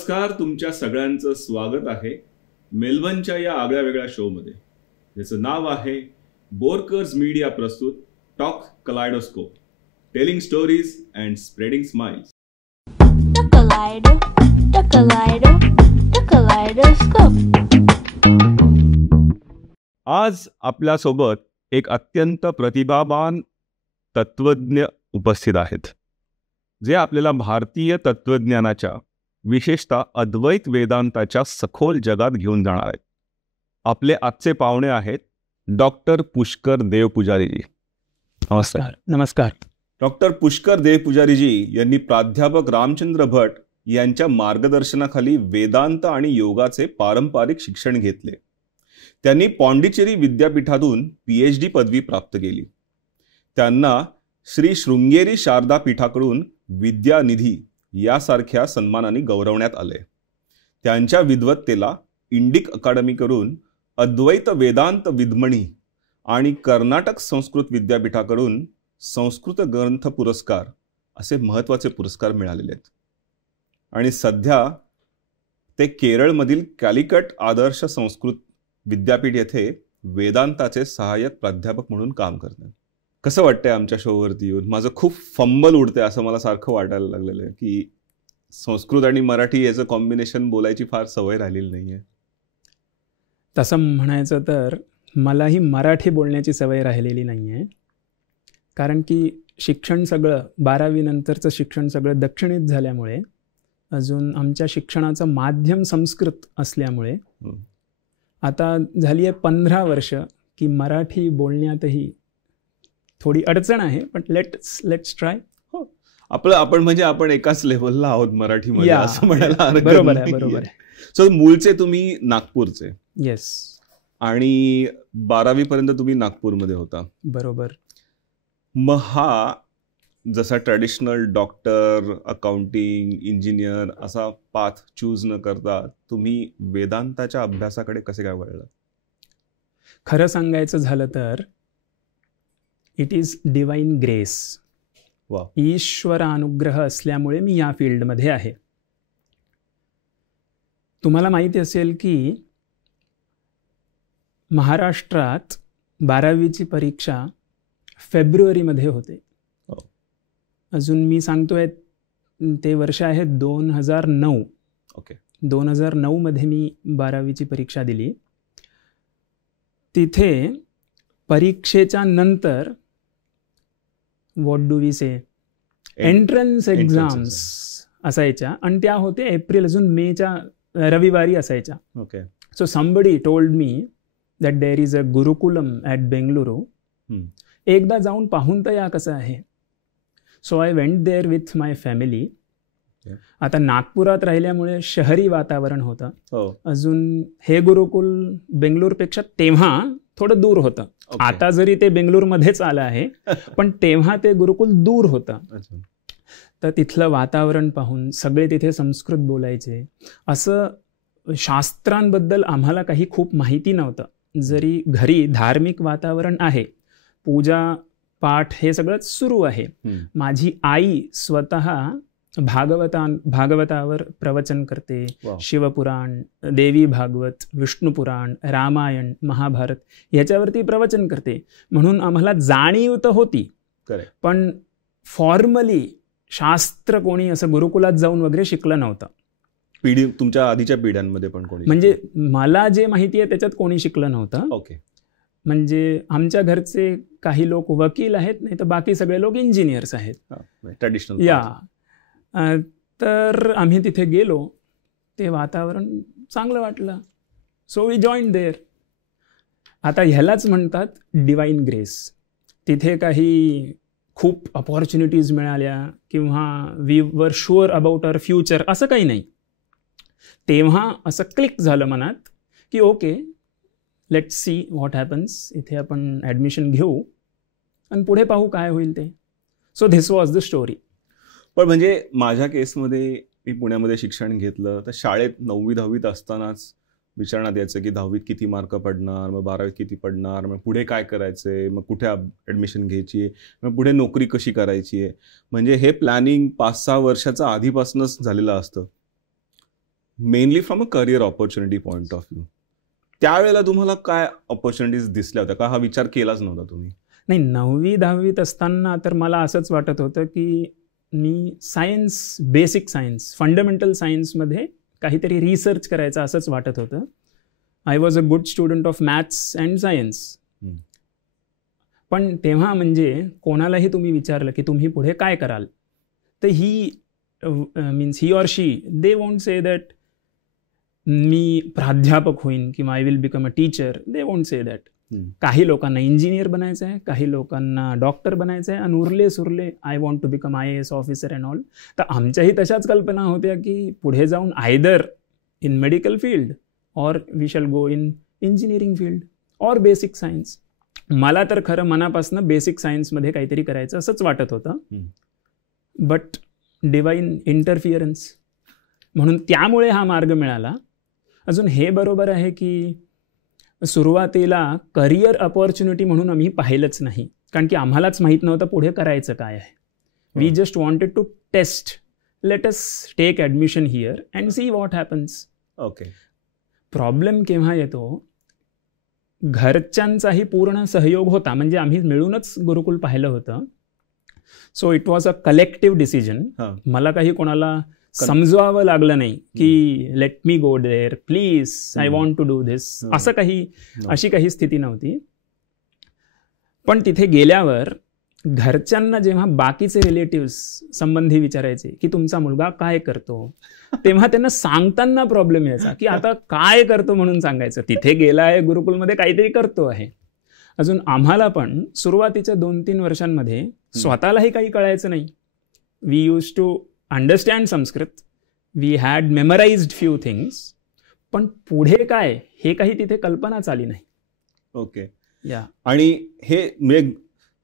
नमस्कार, तुमच्या सगळ्यांचं स्वागत आहे मेलबर्नच्या या आगळ्या वेगळ्या शोमध्ये, ज्याचं नाव आहे बोरकर्स मीडिया प्रस्तुत talk kaleidoscope, telling stories and spreading smiles. आज आपल्यासोबत एक अत्यंत प्रतिभावान तत्वज्ञ उपस्थित आहेत, जे आपल्याला भारतीय तत्वज्ञानाच्या, विशेषतः अद्वैत वेदांताच्या सखोल जगात घेऊन जाणार आहेत. आपले आजचे पाहुणे आहेत डॉक्टर पुष्कर देव पुजारीजी. नमस्कार. नमस्कार. डॉक्टर पुष्कर देव पुजारीजी यांनी प्राध्यापक रामचंद्र भट यांच्या मार्गदर्शनाखाली वेदांत आणि योगाचे पारंपरिक शिक्षण घेतले. त्यांनी पॉंडिचेरी विद्यापीठातून PhD पदवी प्राप्त केली. त्यांना श्री शृंगेरी शारदा पीठाकडून विद्यानिधी यासारख्या सन्मानाने गौरवण्यात आले. त्यांच्या विद्वत्तेला इंडिक अकादमीकडून अद्वैत वेदांत विद्मणी आणि कर्नाटक संस्कृत विद्यापीठाकडून संस्कृत ग्रंथ पुरस्कार असे महत्त्वाचे पुरस्कार मिळालेले आहेत. आणि सध्या ते केरळमधील कॅलिकट आदर्श संस्कृत विद्यापीठ येथे वेदांताचे सहाय्यक प्राध्यापक म्हणून काम करतात. कसं वाटतंय आमच्या शोवरती येऊन? माझं खूप फंबल उडते असं मला सारखं वाटायला लागलेलं आहे की संस्कृत आणि मराठी याचं कॉम्बिनेशन बोलायची फार सवय राहिलेली नाही आहे. तसं म्हणायचं तर मलाही मराठी बोलण्याची सवय राहिलेली नाही आहे, कारण की शिक्षण सगळं 12वी नंतरचं शिक्षण सगळं दक्षिणेत झाल्यामुळे, अजून आमच्या शिक्षणाचं माध्यम संस्कृत असल्यामुळे आता झाली आहे 15 वर्ष की मराठी बोलण्यातही थोडी अडचण आहे. पण लेट्स ट्राय. हो, आपण म्हणजे आपण एकाच लेवलला आहोत मराठीमध्ये असं म्हणायला बरोबर आहे. सो मूळचे तुम्ही नागपूरचे? येस. आणि 12वी पर्यंत तुम्ही नागपूरमध्ये होता? बरोबर. मग हा जसा ट्रॅडिशनल डॉक्टर, अकाउंटिंग, इंजिनियर असा पाथ चूज न करता तुम्ही वेदांताच्या अभ्यासाकडे कसे काय वळला? खरं सांगायचं झालं तर इट इज डिवाइन ग्रेस. ईश्वर अनुग्रह असल्यामुळे मी या फील्डमध्ये आहे. तुम्हाला माहिती असेल की महाराष्ट्रात 12वीची परीक्षा फेब्रुवारीमध्ये होते. अजून मी सांगतोय ते वर्ष आहे 2009. ओके. 2009 मध्ये मी 12वीची परीक्षा दिली. तिथे परीक्षेच्या नंतर what do we say entrance exams असायच्या, आणि त्या होते एप्रिल अजून मेच्या रविवारी असायच्या. Okay. So somebody told me that there is a gurukulam at Bengaluru. एकदा जाऊन पाहून तर या कसं आहे. So I went there with my family. आता नागपुरात राहिल्यामुळे शहरी वातावरण होतं. अजून हे गुरुकुल बेंगलुरूपेक्षा तेव्हा थोडं दूर होतं. आता जरी ते बेंगलुरूमध्येच आलं आहे, पण तेव्हा ते गुरुकुल दूर होतं. तर तिथलं वातावरण पाहून सगळे तिथे संस्कृत बोलायचे. असं शास्त्रांबद्दल आम्हाला काही खूप माहिती नव्हतं. जरी घरी धार्मिक वातावरण आहे, पूजा पाठ हे सगळंच सुरू आहे. माझी आई स्वतः भागवतावर प्रवचन करते. शिवपुराण, देवी भागवत, विष्णुपुराण, रामायण, महाभारत याच्यावरती प्रवचन करते. म्हणून आम्हाला जाणीव तर होती, पण फॉर्मली शास्त्र कोणी असं गुरुकुलात जाऊन वगैरे शिकलं नव्हतं. पिढी तुमच्या आधीच्या पिढ्यांमध्ये पण कोणी? म्हणजे मला जे माहिती आहे त्याच्यात कोणी शिकलं नव्हतं. ओके. म्हणजे आमच्या घरचे काही लोक वकील आहेत, नाही तर बाकी सगळे लोक इंजिनियर्स आहेत. ट्रॅडिशनल. या तर आम्ही तिथे गेलो, ते वातावरण चांगलं वाटलं. So we join there. आता ह्यालाच म्हणतात डिवाइन ग्रेस. तिथे काही खूप अपॉर्च्युनिटीज मिळाल्या किंवा we were sure about our future असं काही नाही. तेव्हा असं क्लिक झालं मनात की okay, let's see what happens. इथे आपण ॲडमिशन घेऊ आणि पुढे पाहू काय होईल ते. So this was the story. पण म्हणजे माझ्या केसमध्ये मी पुण्यामध्ये शिक्षण घेतलं, तर शाळेत 9वी 10वीत असतानाच विचारण्यात यायचं की 10वीत किती मार्क पडणार, मग 12वीत किती पडणार, मग पुढे काय करायचंय, मग कुठे ॲडमिशन घ्यायची आहे, मग पुढे नोकरी कशी करायची आहे. म्हणजे हे प्लॅनिंग 5-6 वर्षाचं आधीपासूनच झालेलं असतं. Mainly from a career opportunity point of view त्यावेळेला तुम्हाला काय ऑपॉर्च्युनिटीज दिसल्या होत्या का? हा विचार केलाच नव्हता तुम्ही? नाही, 9वी-10वीत असताना तर मला असंच वाटत होतं की मी सायन्स, बेसिक सायन्स, फंडामेंटल सायन्समध्ये काहीतरी रिसर्च करायचं असंच वाटत होतं. I was a good student of maths and science. पण तेव्हा म्हणजे कोणालाही तुम्ही विचारलं की तुम्ही पुढे काय कराल, तर he or she they won't say that मी प्राध्यापक होईन किंवा I will become a teacher. They won't say that. काही लोकांना इंजिनियर बनायचं आहे, काही लोकांना डॉक्टर बनायचं आहे, आणि उरले सुरले I want to become IAS officer and all. तर आमच्याही तशाच कल्पना होत्या की पुढे जाऊन either in medical field or we shall go in engineering field or basic science. मला तर खरं मनापासून बेसिक सायन्समध्ये काहीतरी करायचं असंच वाटत होतं. बट डिवाइन इंटरफिअरन्स म्हणून त्यामुळे हा मार्ग मिळाला. अजून हे बरोबर आहे की सुरुवातीला करिअर अपॉर्च्युनिटी म्हणून आम्ही पाहिलंच नाही, कारण की आम्हालाच माहीत नव्हतं पुढे करायचं काय आहे. We just wanted to test, let us take admission here and see what happens. Okay. Problem केव्हा येतो, घरच्यांचाही पूर्ण सहयोग होता, म्हणजे आम्ही मिळूनच गुरुकुल पाहिलं होतं. So it was a collective decision. मला काही कोणाला समजवावं लागलं नाही की let me go there please, I want to do this, असं काही अशी काही स्थिती नव्हती. पण तिथे गेल्यावर घरच्यांना जेव्हा बाकीचे रिलेटिव्स संबंधी विचारायचे की तुमचा मुलगा काय करतो, तेव्हा त्यांना सांगताना प्रॉब्लेम यायचा की आता काय करतो म्हणून सांगायचं. तिथे गेला आहे गुरुकुलमध्ये, काहीतरी करतो आहे. अजून आम्हाला पण सुरुवातीच्या 2-3 वर्षांमध्ये स्वतःलाही काही कळायचं नाही. We use to understand Sanskrit, we had memorized few things, पण पुढे काय हे काही तिथे कल्पनाच आली नाही. ओके. या आणि हे म्हणजे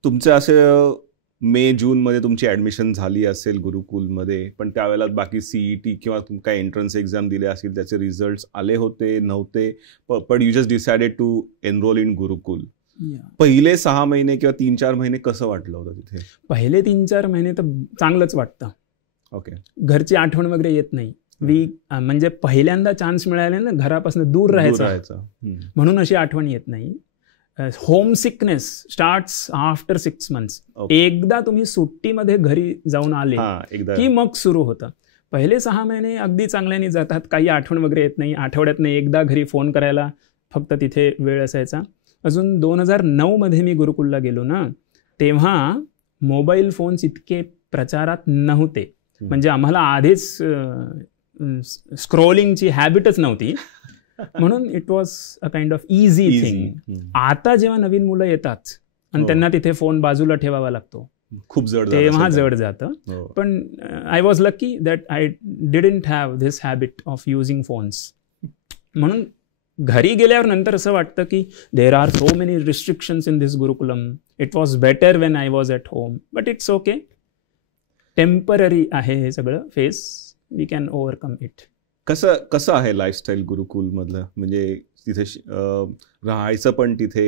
तुमचं असं मे-जूनमध्ये तुमची ॲडमिशन झाली असेल गुरुकुलमध्ये, पण त्यावेळेला बाकी CET किंवा काय एंट्रन्स एक्झाम दिले असतील, त्याचे रिझल्ट्स आले होते नव्हते, पण you just decided to enroll in gurukul. पहिले 6 महिने किंवा 3-4 महिने कसं वाटलं होतं तिथे? पहिले 3-4 महिने तर चांगलंच वाटतं. ओके. घरची आठवण वगैरे येत नाही. म्हणजे पहिल्यांदा चान्स मिळाले ना घरापासून दूर राहायचं, म्हणून अशी आठवण येत नाही. Home sickness starts after 6 months. एकदा तुम्ही सुट्टीमध्ये घरी जाऊन आले की मग सुरू होतं. पहिले 6 महिने अगदी चांगल्याने जातात, काही आठवण वगैरे येत नाही. आठवड्यातनं एकदा घरी फोन करायला फक्त तिथे वेळ असायचा. अजून 2009मध्ये मी गुरुकुलला गेलो ना, तेव्हा मोबाईल फोन्स इतके प्रचारात नव्हते. म्हणजे आम्हाला आधीच स्क्रोलिंगची हॅबिटच नव्हती, म्हणून it was a kind of easy thing. आता जेव्हा नवीन मुलं येतात आणि त्यांना तिथे फोन बाजूला ठेवावा लागतो, खूप जड, तेव्हा जड जातं. पण I was lucky that I didn't have this habit of using phones. म्हणून घरी गेल्यावर नंतर असं वाटतं की there are so many restrictions in this gurukulam. It was better when I was at home, but it's okay. Temporary आहे हे सगळं phase, we can overcome it. कसं आहे लाईफस्टाईल गुरुकुलमधलं? म्हणजे तिथे राहायचं पण तिथे,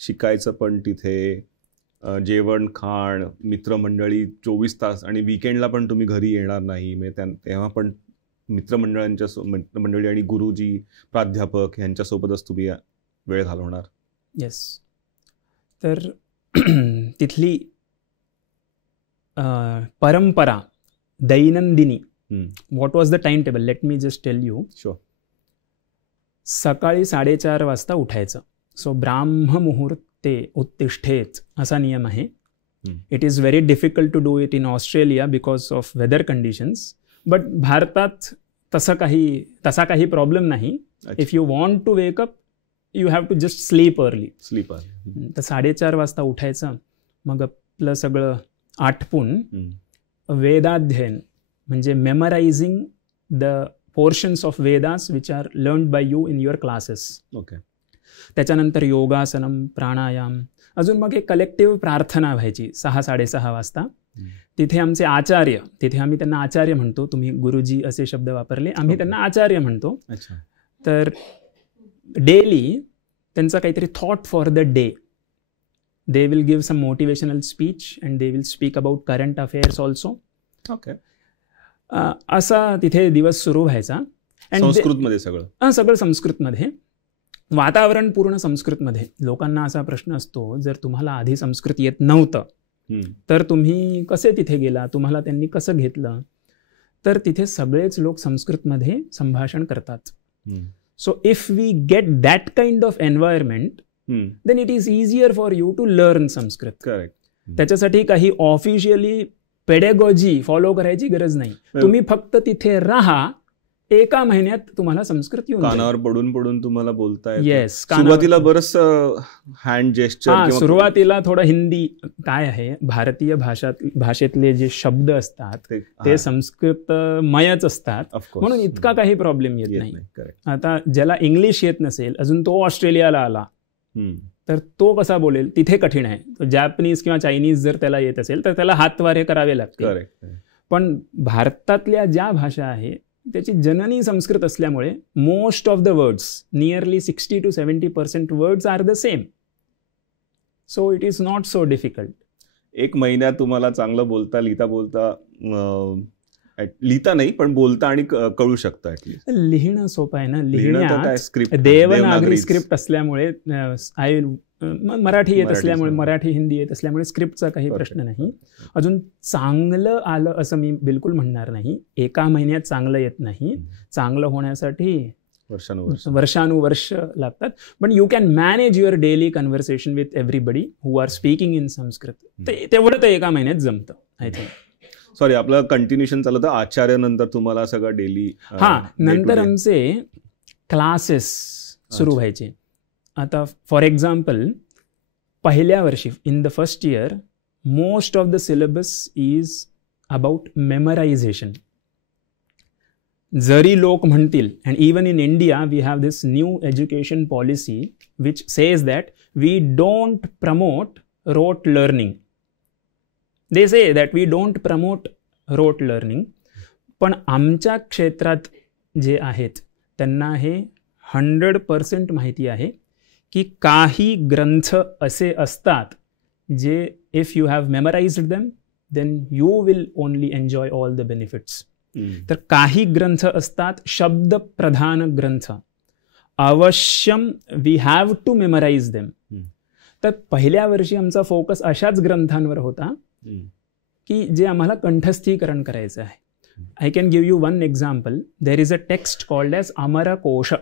शिकायचं पण तिथे, जेवण खाण, मित्रमंडळी 24 तास, आणि विकेंडला पण तुम्ही घरी येणार नाही, म्हणजे तेव्हा पण मित्रमंडळी आणि गुरुजी, प्राध्यापक यांच्यासोबतच तुम्ही वेळ घालवणार. येस. तर तिथली परंपरा दैनंदिनी, what was the time table, let me just tell you. Sure. सकाळी 4:30 वाजता उठायचं. सो ब्राह्ममुहूर्ते उत्तिष्ठेत असा नियम आहे. It is very difficult to do it in Australia because of weather conditions, but भारतात तसा काही प्रॉब्लेम नाही. If you want to wake up you have to just sleep early. तर 4:30 वाजता उठायचं. मग आपलं सगळं आटपून वेदाध्ययन, म्हणजे memorizing the portions of Vedas which are learned by you in your classes. Okay. त्याच्यानंतर योगासनम, प्राणायाम, अजून मग एक कलेक्टिव्ह प्रार्थना व्हायची 6-6:30 वाजता. तिथे आमचे आचार्य, तिथे आम्ही त्यांना आचार्य म्हणतो, तुम्ही गुरुजी असे शब्द वापरले, आम्ही त्यांना आचार्य म्हणतो. तर डेली त्यांचा काहीतरी thought for the day, they will give some motivational speech and they will speak about current affairs also. Okay. असा तिथे दिवस सुरू व्हायचा. संस्कृतमध्ये सगळं सगळं संस्कृतमध्ये, वातावरण पूर्ण संस्कृतमध्ये. लोकांना असा प्रश्न असतो, जर तुम्हाला आधी संस्कृत येत नव्हतं तर तुम्ही कसे तिथे गेला, तुम्हाला त्यांनी कसं घेतलं. तर तिथे सगळेच लोक संस्कृतमध्ये संभाषण करतात. So if we get that kind of environment then it is easier for you to learn Sanskrit. Correct. त्याच्यासाठी काही ऑफिशियली पेडॅगॉजी फॉलो करायची गरज नाही. तुम्ही फक्त तिथे राहा, एका महिन्यात तुम्हाला संस्कृत येऊन कानावर पडून पडून तुम्हाला बोलता येतं. येस. सुरुवातीला बरंच हँड जेस्चर, सुरुवातीला थोडं हिंदी काय आहे, भारतीय भाषेतले जे शब्द असतात ते संस्कृतमयच असतात, म्हणून इतका काही प्रॉब्लेम येत नाही. आता ज्याला इंग्लिश येत नसेल, अजून तो ऑस्ट्रेलियाला आला तर तो कसा बोलेल, तिथे कठीण आहे. जॅपनीज किंवा चायनीज जर त्याला येत असेल तर त्याला हातवारे करावे लागतील. पण भारतातल्या ज्या भाषा आहे त्याची जननी संस्कृत असल्यामुळे most of the words, nearly 60 to 70% words are the same. So it is not so difficult. एक महिन्यात तुम्हाला चांगलं बोलता नाही पण बोलता आणि कळू शकतं. लिहिणं सोपं आहे ना. लिहिण्यात देवनागरी स्क्रिप्ट असल्यामुळे मराठी येत असल्यामुळे, मराठी हिंदी येत असल्यामुळे स्क्रिप्टचा काही प्रश्न नाही. अजून चांगलं आलं असं मी बिलकुल म्हणणार नाही. एका महिन्यात चांगलं येत नाही. चांगलं होण्यासाठी वर्षानुवर्ष लागतात. पण you can manage your daily conversation with everybody who are speaking in Sanskrit. तेवढं तर एका महिन्यात जमतं आय थिंक. सॉरी, आपलं कंटिन्युएशन चालू होतं. आचार्य नंतर तुम्हाला सगळं डेली. नंतर आमचे क्लासेस सुरू व्हायचे. आता फॉर एक्झाम्पल, पहिल्या वर्षी in the first year most of the syllabus is about memorization. जरी लोक म्हणतील, and even in India we have this new education policy which says that we don't promote rote learning. They say that we don't promote rote learning. पण आमच्या क्षेत्रात जे आहेत त्यांना हे 100% माहिती आहे की काही ग्रंथ असे असतात जे if you have memorized them then you will only enjoy all the benefits. तर काही ग्रंथ असतात शब्दप्रधान ग्रंथ, अवश्यम we have to memorize them. तर पहिल्या वर्षी आमचा फोकस अशाच ग्रंथांवर होता की जे आम्हाला कंठस्थीकरण करायचं आहे. I can give you one example. There is a text called as Amarkosh.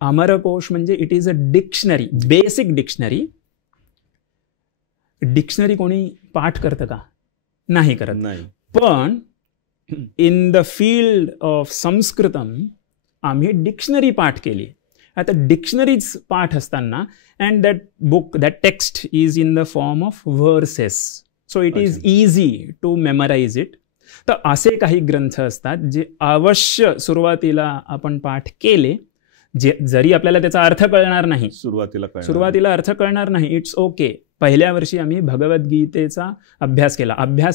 Amarkosh म्हणजे it is a dictionary, basic dictionary. Dictionary कोणी पाठ करतं का? नाही करत. पण in the field of Sanskritam आम्ही डिक्शनरी पाठ केली. आता डिक्शनरीज पाठ असताना, and that book, that text is in the form of verses, so it is easy to memorize it. तर असे काही ग्रंथ असतात जे अवश्य सुरुवातीला आपण पाठ केले, जरी आपल्याला त्याचा अर्थ कळणार नाही, सुरुवातीला अर्थ कळणार नाही, इट्स ओके. पहिल्या वर्षी आम्ही भगवद्गीतेचा अभ्यास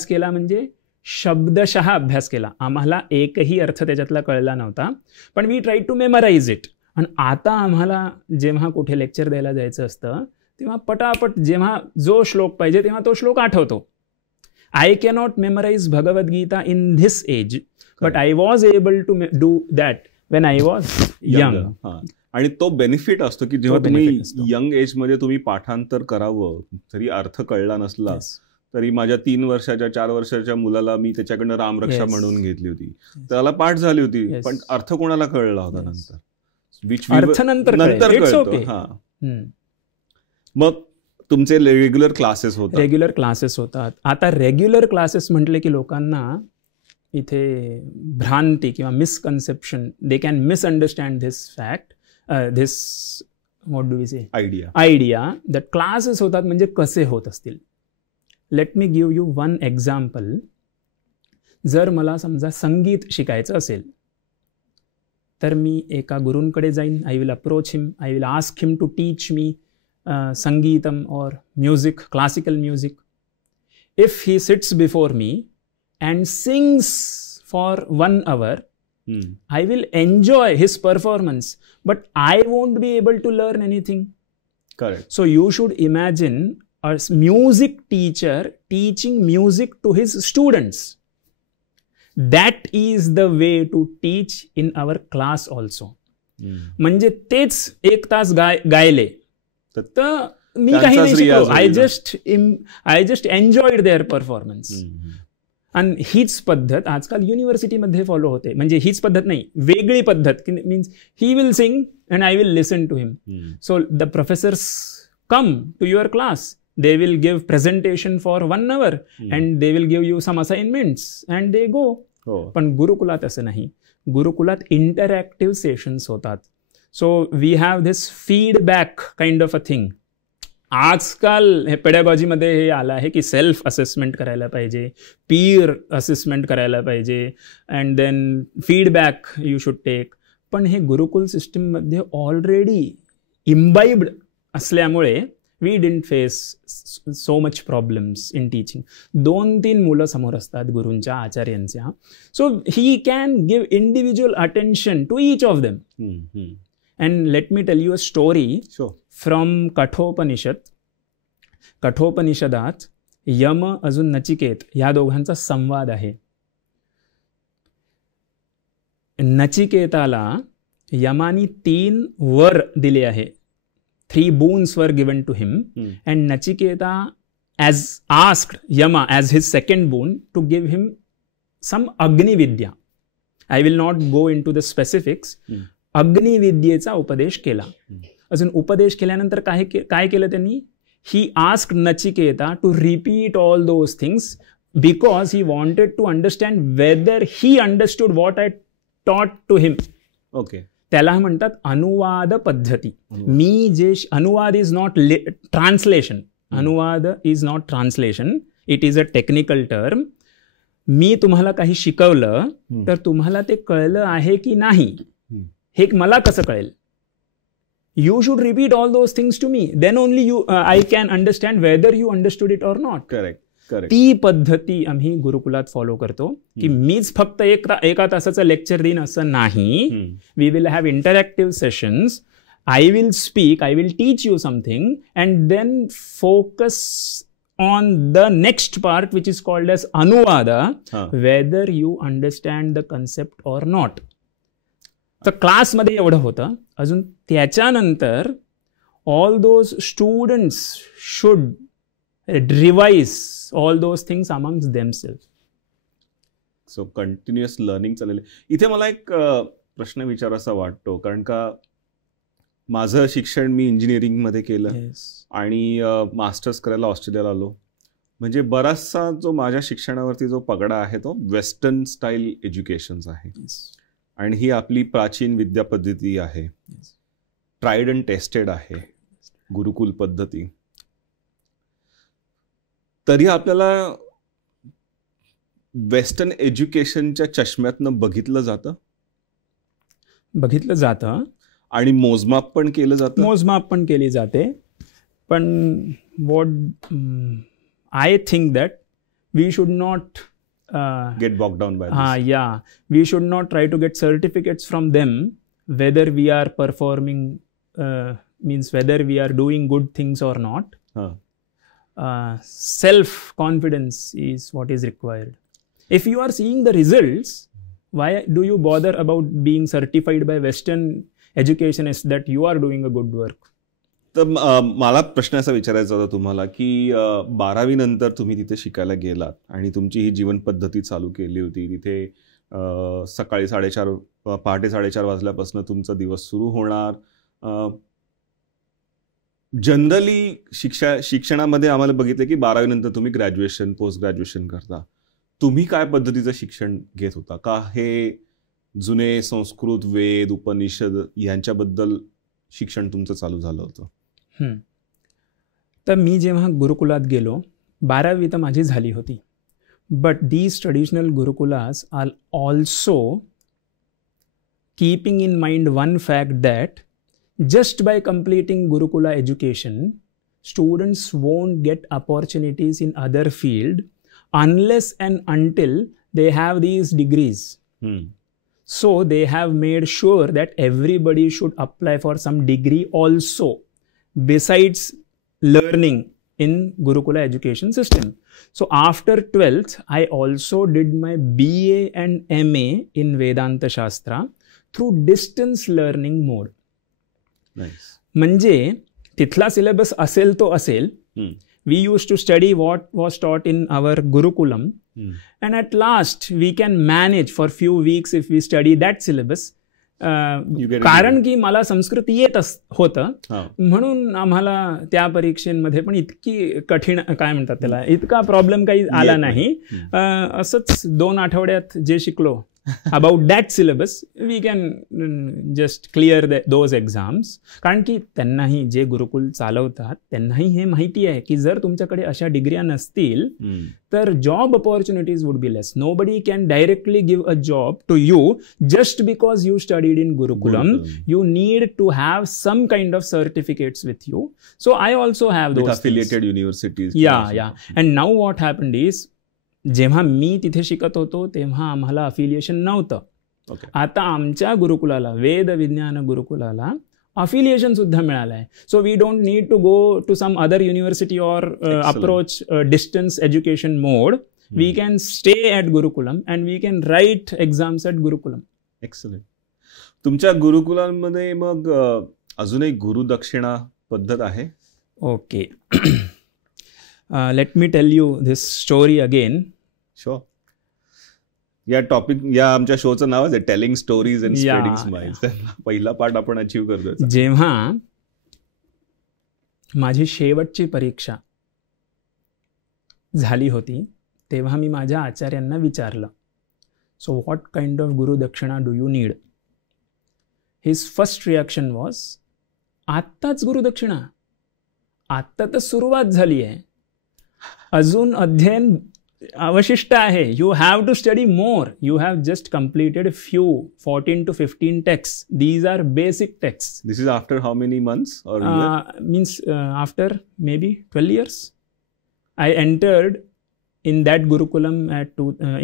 केला म्हणजे शब्दशः अभ्यास केला. आम्हाला एकही अर्थ त्याच्यातला कळला नव्हता, पण we try to memorize it. आणि आता आम्हाला जेव्हा कुठे लेक्चर द्यायला जायचं असतं तेव्हा पटापट जेव्हा जो श्लोक पाहिजे तेव्हा तो श्लोक आठवतो. I cannot memorize Bhagavad Gita in this age, but I was able to do that when I was young. आणि तो बेनिफिट असतो की जेव्हा तुम्ही यंग एज मध्ये तुम्ही पाठांतर करावं, तरी अर्थ कळला नसला तरी माझ्या 3 वर्षाच्या 4 वर्षाच्या मुलाला मी त्याच्याकडनं रामरक्षा म्हणून घेतली होती, त्याला पाठ झाली होती, पण अर्थ कोणाला कळला होता नंतर, अर्थ नंतर कळतो. मग तुमचे रेग्युलर क्लासेस होतात. आता रेग्युलर क्लासेस म्हटले की लोकांना इथे भ्रांती किंवा misconception, they can misunderstand this fact, this what do we say idea that classes होतात म्हणजे कसे होत असतील. Let me give you one example. जर मला समजा संगीत शिकायचं असेल तर मी एका गुरूंकडे जाईन. I will approach him, I will ask him to teach me sangeetam or music, classical music. If he sits before me and sings for 1 hour, I will enjoy his performance, but I won't be able to learn anything. Correct. So you should imagine a music teacher teaching music to his students. That is the way to teach in our class also. म्हणजे तेच 1 तास गायले तर मी काही नाही शिकलो. I just enjoyed their performance. आणि हीच पद्धत आजकाल युनिव्हर्सिटीमध्ये फॉलो होते. म्हणजे हीच पद्धत नाही, वेगळी पद्धत. Means he will sing and I will listen to him. So the professors come to your class, they will give presentation for 1 hour and they will give you some assignments and they go. पण गुरुकुलात असं नाही. गुरुकुलात interactive sessions होतात. So we have this feedback kind of a thing. आजकाल हे पेडॅगॉजीमध्ये हे आलं आहे की सेल्फ असेसमेंट करायला पाहिजे, पीर असेसमेंट करायला पाहिजे, and then feedback you should take. पण हे गुरुकुल सिस्टीममध्ये ऑलरेडी इम्बाइब्ड असल्यामुळे we didn't face so much problems in teaching. 2-3 मुलं समोर असतात गुरूंच्या, आचार्यांच्या. So he can give individual attention to each of them. And let me tell you a story from Kathopanishad. कठोपनिषदात यम अजून नचिकेत या दोघांचा संवाद आहे. नचिकेताला यमानी 3 वर दिले आहे. 3 boons were given to him, and Nachiketa as asked Yama as his second boon to give him some Agni Vidya. I will not go into the specifics. Agni Vidyeचा उपदेश केला. अजून उपदेश केल्यानंतर काय केलं त्यांनी? He asked Nachiketa to repeat all those things because he wanted to understand whether he understood what I taught to him. Okay. त्याला म्हणतात अनुवाद पद्धती. मी जे anuvad is not translation. Anuvad is not translation, it is a technical term. मी तुम्हाला काही शिकवलं तर तुम्हाला ते कळलं आहे की नाही हे मला कसं कळेल? You should repeat all those things to me, then only I can understand whether you understood it or not. Correct. ती पद्धती आम्ही गुरुकुलात फॉलो करतो की मीच फक्त 1 तासाचं लेक्चर देईन असं नाही. We will have interactive sessions. I will speak, I will teach you something and then focus on the next part which is called as anuvada, whether you understand the concept or not. तर क्लासमध्ये एवढं होतं. अजून त्याच्यानंतर all those students should revise all those things amongst themselves. So continuous learning चाललेलं. इथे मला एक प्रश्न विचारायचा वाटतो, कारण का माझं शिक्षण मी इंजिनिअरिंगमध्ये केलं आणि मास्टर्स करायला ऑस्ट्रेलियाला आलो. म्हणजे बराचसा जो माझ्या शिक्षणावरती जो पगडा आहे तो वेस्टर्न स्टाईल एज्युकेशन्स आहे. आणि ही आपली प्राचीन विद्या पद्धती आहे, ट्रायड अँड टेस्टेड आहे गुरुकुल पद्धती. तरी आपल्याला वेस्टर्न एज्युकेशनच्या चष्म्यातनं बघितलं जातं आणि मोजमाप पण केलं जातं. मोजमाप पण केली जाते. पण what I think that we should not get bog down by we should not try to get certificates from them whether we are performing, means whether we are doing good things or not. Self-confidence is what is required. If you are seeing the results, why do you bother about being certified by Western educationists that you are doing a good work? तर मला प्रश्न असा विचारायचा होता तुम्हाला की 12वी नंतर तुम्ही तिथे शिकायला गेलात आणि तुमची ही जीवन पद्धती चालू केली होती. तिथे सकाळी 4:30 पहाटे 4:30 वाजल्यापासून तुमचा दिवस सुरू होणार. जनरली शिक्षणामध्ये आम्हाला बघितलं की 12वी नंतर तुम्ही ग्रॅज्युएशन, पोस्ट ग्रॅज्युएशन करता. तुम्ही काय पद्धतीचं शिक्षण घेत होता? का हे जुने संस्कृत, वेद, उपनिषद यांच्याबद्दल शिक्षण तुमचं चालू झालं होतं? तर मी जेव्हा गुरुकुलात गेलो, 12वी तर माझी झाली होती. But these traditional gurukulas are also keeping in mind one fact that just by completing Gurukula education, students won't get opportunities in other field unless and until they have these degrees. So they have made sure that everybody should apply for some degree also besides learning in Gurukula education system. So after 12th, I also did my BA and MA in Vedanta Shastra through distance learning mode. Nice. म्हणजे तिथला syllabus असेल तो असेल. We used to study what was taught in our Gurukulam, and at last we can manage for few weeks if we study that syllabus. कारण की मला संस्कृत येत होतं म्हणून आम्हाला त्या परीक्षेमध्ये पण इतकी कठीण काय म्हणतात त्याला इतका प्रॉब्लेम काही आला नाही. असंच 2 आठवड्यात जे शिकलो about that syllabus we can just clear those exams. कारण की त्यांनाही जे गुरुकुल चालवतात त्यांनाही हे माहिती आहे की जर तुमच्याकडे अशा डिग्र्या नसतील तर job opportunities would be less. Nobody can directly give a job to you just because you studied in Gurukulam. You need to have some kind of certificates with you. So I also have those with affiliated universities. Yeah. And now what happened is जेव्हा मी तिथे शिकत होतो तेव्हा आम्हाला affiliation नव्हतं. आता आमच्या गुरुकुलाला वेद विज्ञान गुरुकुलाला अफिलिएशन सुद्धा मिळालं आहे. So we don't need to go to some other university or approach distance education mode. We can stay at gurukulam and we can write exams at gurukulam. Excellent. तुमच्या गुरुकुलांमध्ये मग अजूनही गुरुदक्षिणा पद्धत आहे? Okay. Let me tell you this story again. Sure. या आमच्या शोचं नाव आहे telling stories and spreading smiles. पहिला पार्ट आपण अचीव करतोय. जेव्हा माझी शेवटची परीक्षा झाली होती तेव्हा मी माझ्या आचार्यांना विचारलं, so what kind of gurudakshina do you need? His first reaction was, आत्ताच गुरुदक्षिणा? आत्ता तर सुरुवात झाली आहे, अजून अध्ययन अवशिष्ट आहे. You have to study more. You have just completed few 14 to 15 texts. These are basic texts. This is after how many months or means after maybe 12 years. I entered in that Gurukulam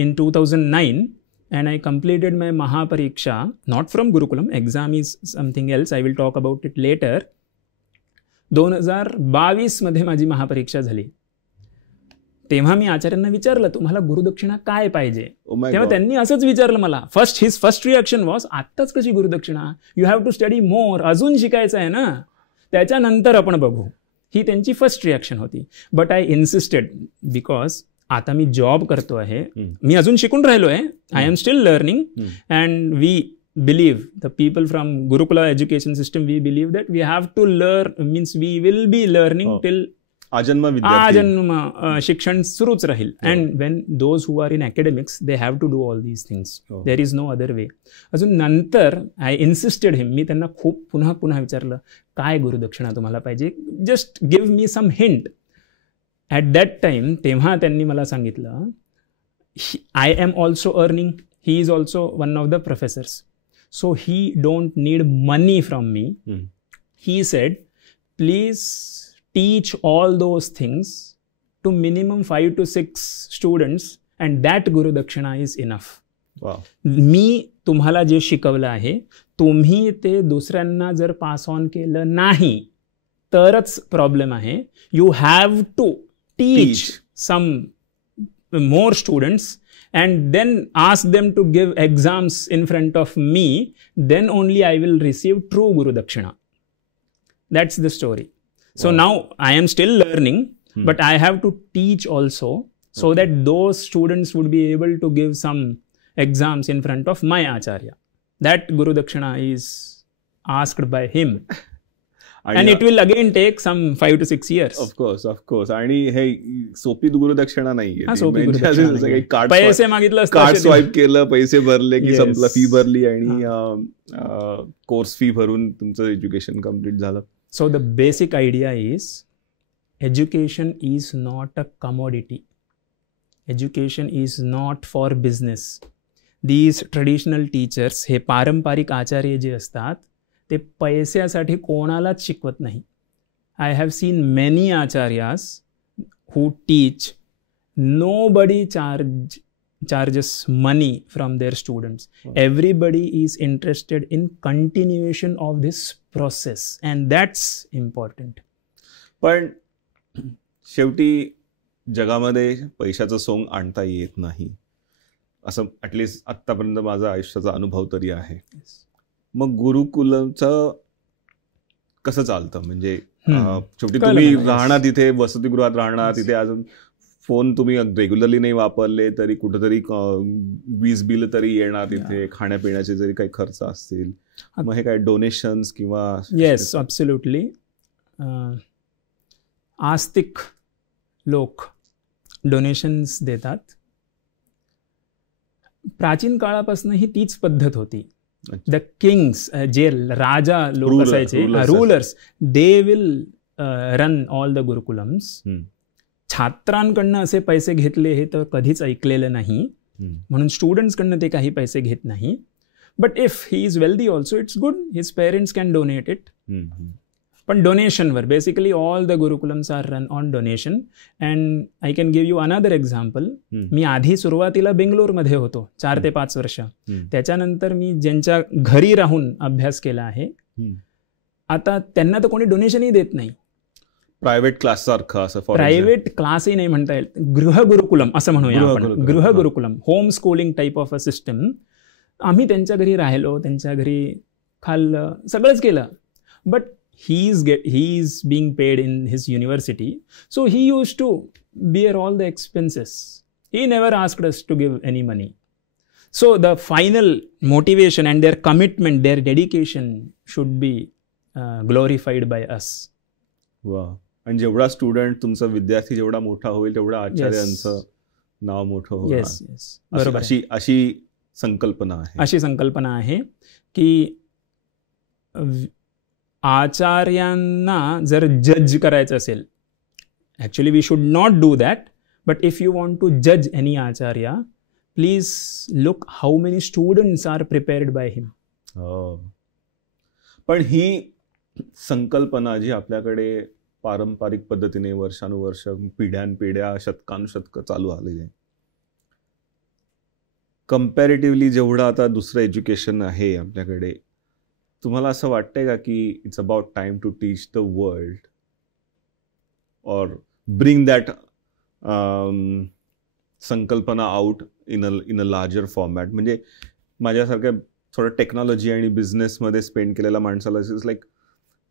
in 2009 and I completed my Mahapariksha, not from Gurukulam. Exam is something else. I will talk about it later. 2022 मध्ये माझी महापरीक्षा झाली. तेव्हा मी आचार्यांना विचारलं, तुम्हाला गुरुदक्षिणा काय पाहिजे? तेव्हा त्यांनी असंच विचारलं मला. हिज फर्स्ट रिॲक्शन वॉज, आत्ताच कशी gurudakshina? You have to study more. अजून शिकायचं आहे ना, त्याच्यानंतर आपण बघू. ही त्यांची फर्स्ट रिॲक्शन होती. बट आय इन्सिस्टेड बिकॉज आता मी जॉब करतो आहे, मी अजून शिकून राहिलो आहे. I am still learning and we believe, the people from Gurukula education system, we believe that we have to learn, means we will be learning till आजन्म शिक्षण सुरूच राहील. And when those who are in academics they have to do all these things. There is no other way. अजून नंतर I इन्सिस्टेड हिम. मी त्यांना खूप पुन्हा विचारलं, काय गुरुदक्षिणा तुम्हाला पाहिजे? Just give me some hint. At that time तेव्हा त्यांनी मला सांगितलं, I am also earning, he is also one of the professors, so he don't need money from me. He said, please teach all those things to minimum 5 to 6 students and that Guru Dakshina is enough. Wow. मी तुम्हाला जे शिकवलं आहे तुम्ही ते दुसऱ्यांना जर pass on केलं नाही तरच प्रॉब्लेम आहे. You have to teach some more students and then ask them to give exams in front of me, then only I will receive true Guru Dakshina. That's the story. So now I am still learning, but I have to teach also, so that those students would be able to give some exams in front of my Acharya. That Guru Dakshina is asked by him. And it will again take some 5 to 6 years. Of course. आणि हे सोपी गुरुदक्षिणा नाहीये. पैसे मागितलं, card swipe केलं, पैसे भरले की संपलं, फी भरली आणि कोर्स फी भरून तुमचं एज्युकेशन कम्प्लीट झालं. So the basic idea is education is not a commodity. Education is not for business. These traditional teachers, हे पारंपरिक आचार्य जे असतात ते पैशासाठी कोणालाच शिकवत नाही. I have seen many acharyas who teach, nobody charges money from their students. Everybody is interested in continuation of this process and that's important. पण शेवटी जगामध्ये पैशाचं सोंग आणता येत नाही, असं ॲटलिस्ट आत्तापर्यंत माझा आयुष्याचा अनुभव तरी आहे. मग गुरुकुलचं कसं चालतं? म्हणजे शेवटी तुम्ही राहणार तिथे, वसतिगृहात राहणार तिथे, अजून फोन तुम्ही रेग्युलरली नाही वापरले तरी कुठेतरी वीज बिल तरी येणार तिथे, खाण्यापिण्याचे जरी काही खर्च असतील, मग हे काय डोनेशन्स किंवा? Yes, absolutely. आस्तिक लोक डोनेशन्स देतात. प्राचीन काळापासून ही तीच पद्धत होती. द किंग्स, जे राजा लोक असायचे, rulers, they will run all the gurukulams. छात्रांकडनं असे पैसे घेतले हे तर कधीच ऐकलेलं नाही, म्हणून स्टुडंट्सकडनं ते काही पैसे घेत नाही. But if he is wealthy also, it's good, his parents can donate it. पण डोनेशनवर basically all the gurukulams are run on donation. And I can give you another example. मी आधी सुरुवातीला बेंगलोरमध्ये होतो 4 ते 5 वर्ष. त्याच्यानंतर मी ज्यांच्या घरी राहून अभ्यास केला आहे, आता त्यांना तर कोणी डोनेशनही देत नाही. प्रायव्हेट क्लास सारखं, असं प्रायव्हेट क्लासही नाही म्हणता येईल, गृह गुरुकुलम असं म्हणूया आपण. गृह Gurukulam, home schooling type of a system. आम्ही त्यांच्या घरी राहिलो, त्यांच्या घरी खाल्लं, सगळंच केलं. But he is being paid in his university, so he used to bear all the expenses. He never asked us to give any money. So the final motivation and their commitment, their dedication should be glorified by us. वा. आणि जेवढा student, तुमचा विद्यार्थी जेवढा मोठा होईल तेवढा आचार्यांचं नाव मोठं होईल. येस येस, बरोबर. अशी संकल्पना आहे. अशी संकल्पना आहे की आचार्यांना जर जज करायचं असेल, actually we should not do that, but if you want to जज any acharya, please look how many students are prepared by him. पण ही संकल्पना जी आपल्याकडे पारंपरिक पद्धतीने वर्षानुवर्ष, पिढ्यानपिढ्या, शतकानुशतकं चालू आलेली आहे, कम्पॅरेटिव्हली जेवढं आता दुसरं एज्युकेशन आहे आपल्याकडे, तुम्हाला असं वाटतंय का की it's about time to teach the world or bring that संकल्पना out in a larger format? म्हणजे माझ्यासारख्या थोडं टेक्नॉलॉजी आणि बिझनेसमध्ये स्पेंड केलेल्या माणसाला इट्स लाईक,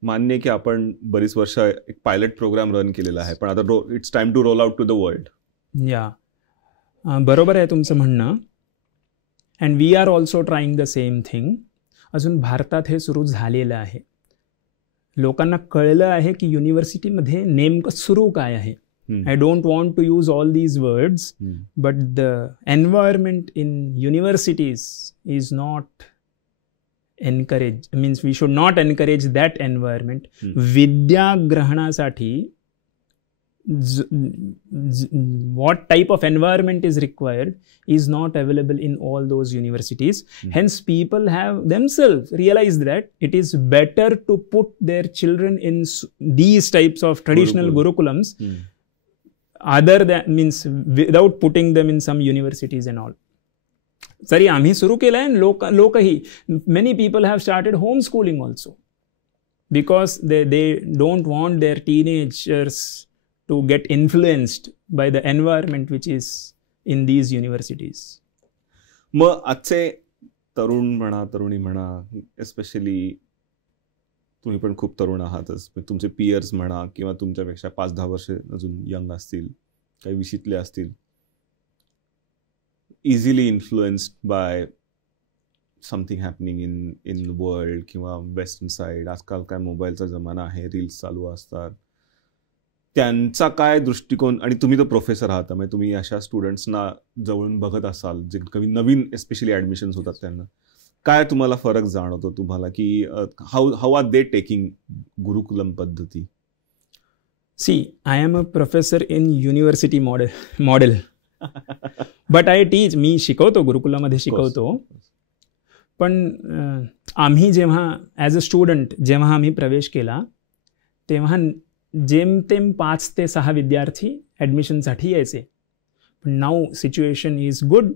मान्य आहे की आपण बरीच वर्ष एक पायलट प्रोग्राम रन केलेला आहे, पण आता it's time to roll out to the world. Yeah, बरोबर आहे तुमचं म्हणणं. And we are also trying the same thing. अजून भारतात हे सुरू झालेलं आहे. लोकांना कळलं आहे की युनिव्हर्सिटीमध्ये नेमकं सुरू काय आहे. I don't want to use all these words, but the environment in universities is not encourage, means we should not encourage that environment. विद्याग्रहणासाठी what type of environment is required is not available in all those universities. Hence people have themselves realized that it is better to put their children in these types of traditional gurukulams, other than, means without putting them in some universities and all. Sari आम्ही सुरू केलं आहे. लोकही, many people have started homeschooling also, because they don't want their teenagers to get influenced by the environment which is in these universities. मग आजचे तरुण म्हणा, तरुणी म्हणा, एस्पेशली तुम्ही पण खूप तरुण आहातच, तुमचे पियर्स म्हणा किंवा तुमच्यापेक्षा 5-10 वर्ष अजून यंग असतील, काही 20तले असतील, easily influenced by something happening in world किंवा वेस्टर्न साईड. आजकाल काय मोबाईलचा जमाना आहे, रील्स चालू असतात. त्यांचा काय दृष्टिकोन, आणि तुम्ही तर प्रोफेसर आहात, त्यामुळे तुम्ही अशा स्टुडंट्सना जवळून बघत असाल जे कमी नवीन एस्पेशली ॲडमिशन्स होतात, त्यांना काय तुम्हाला फरक जाणवतो तुम्हाला की how are they taking gurukulam पद्धती? See, I am a professor in university model but I teach. मी शिकवतो, गुरुकुलामध्ये शिकवतो. पण आम्ही जेव्हा ॲज अ स्टुडंट जेव्हा आम्ही प्रवेश केला, तेव्हा जेमतेम 5 ते 6 विद्यार्थी ॲडमिशनसाठी यायचे. पण now situation is good.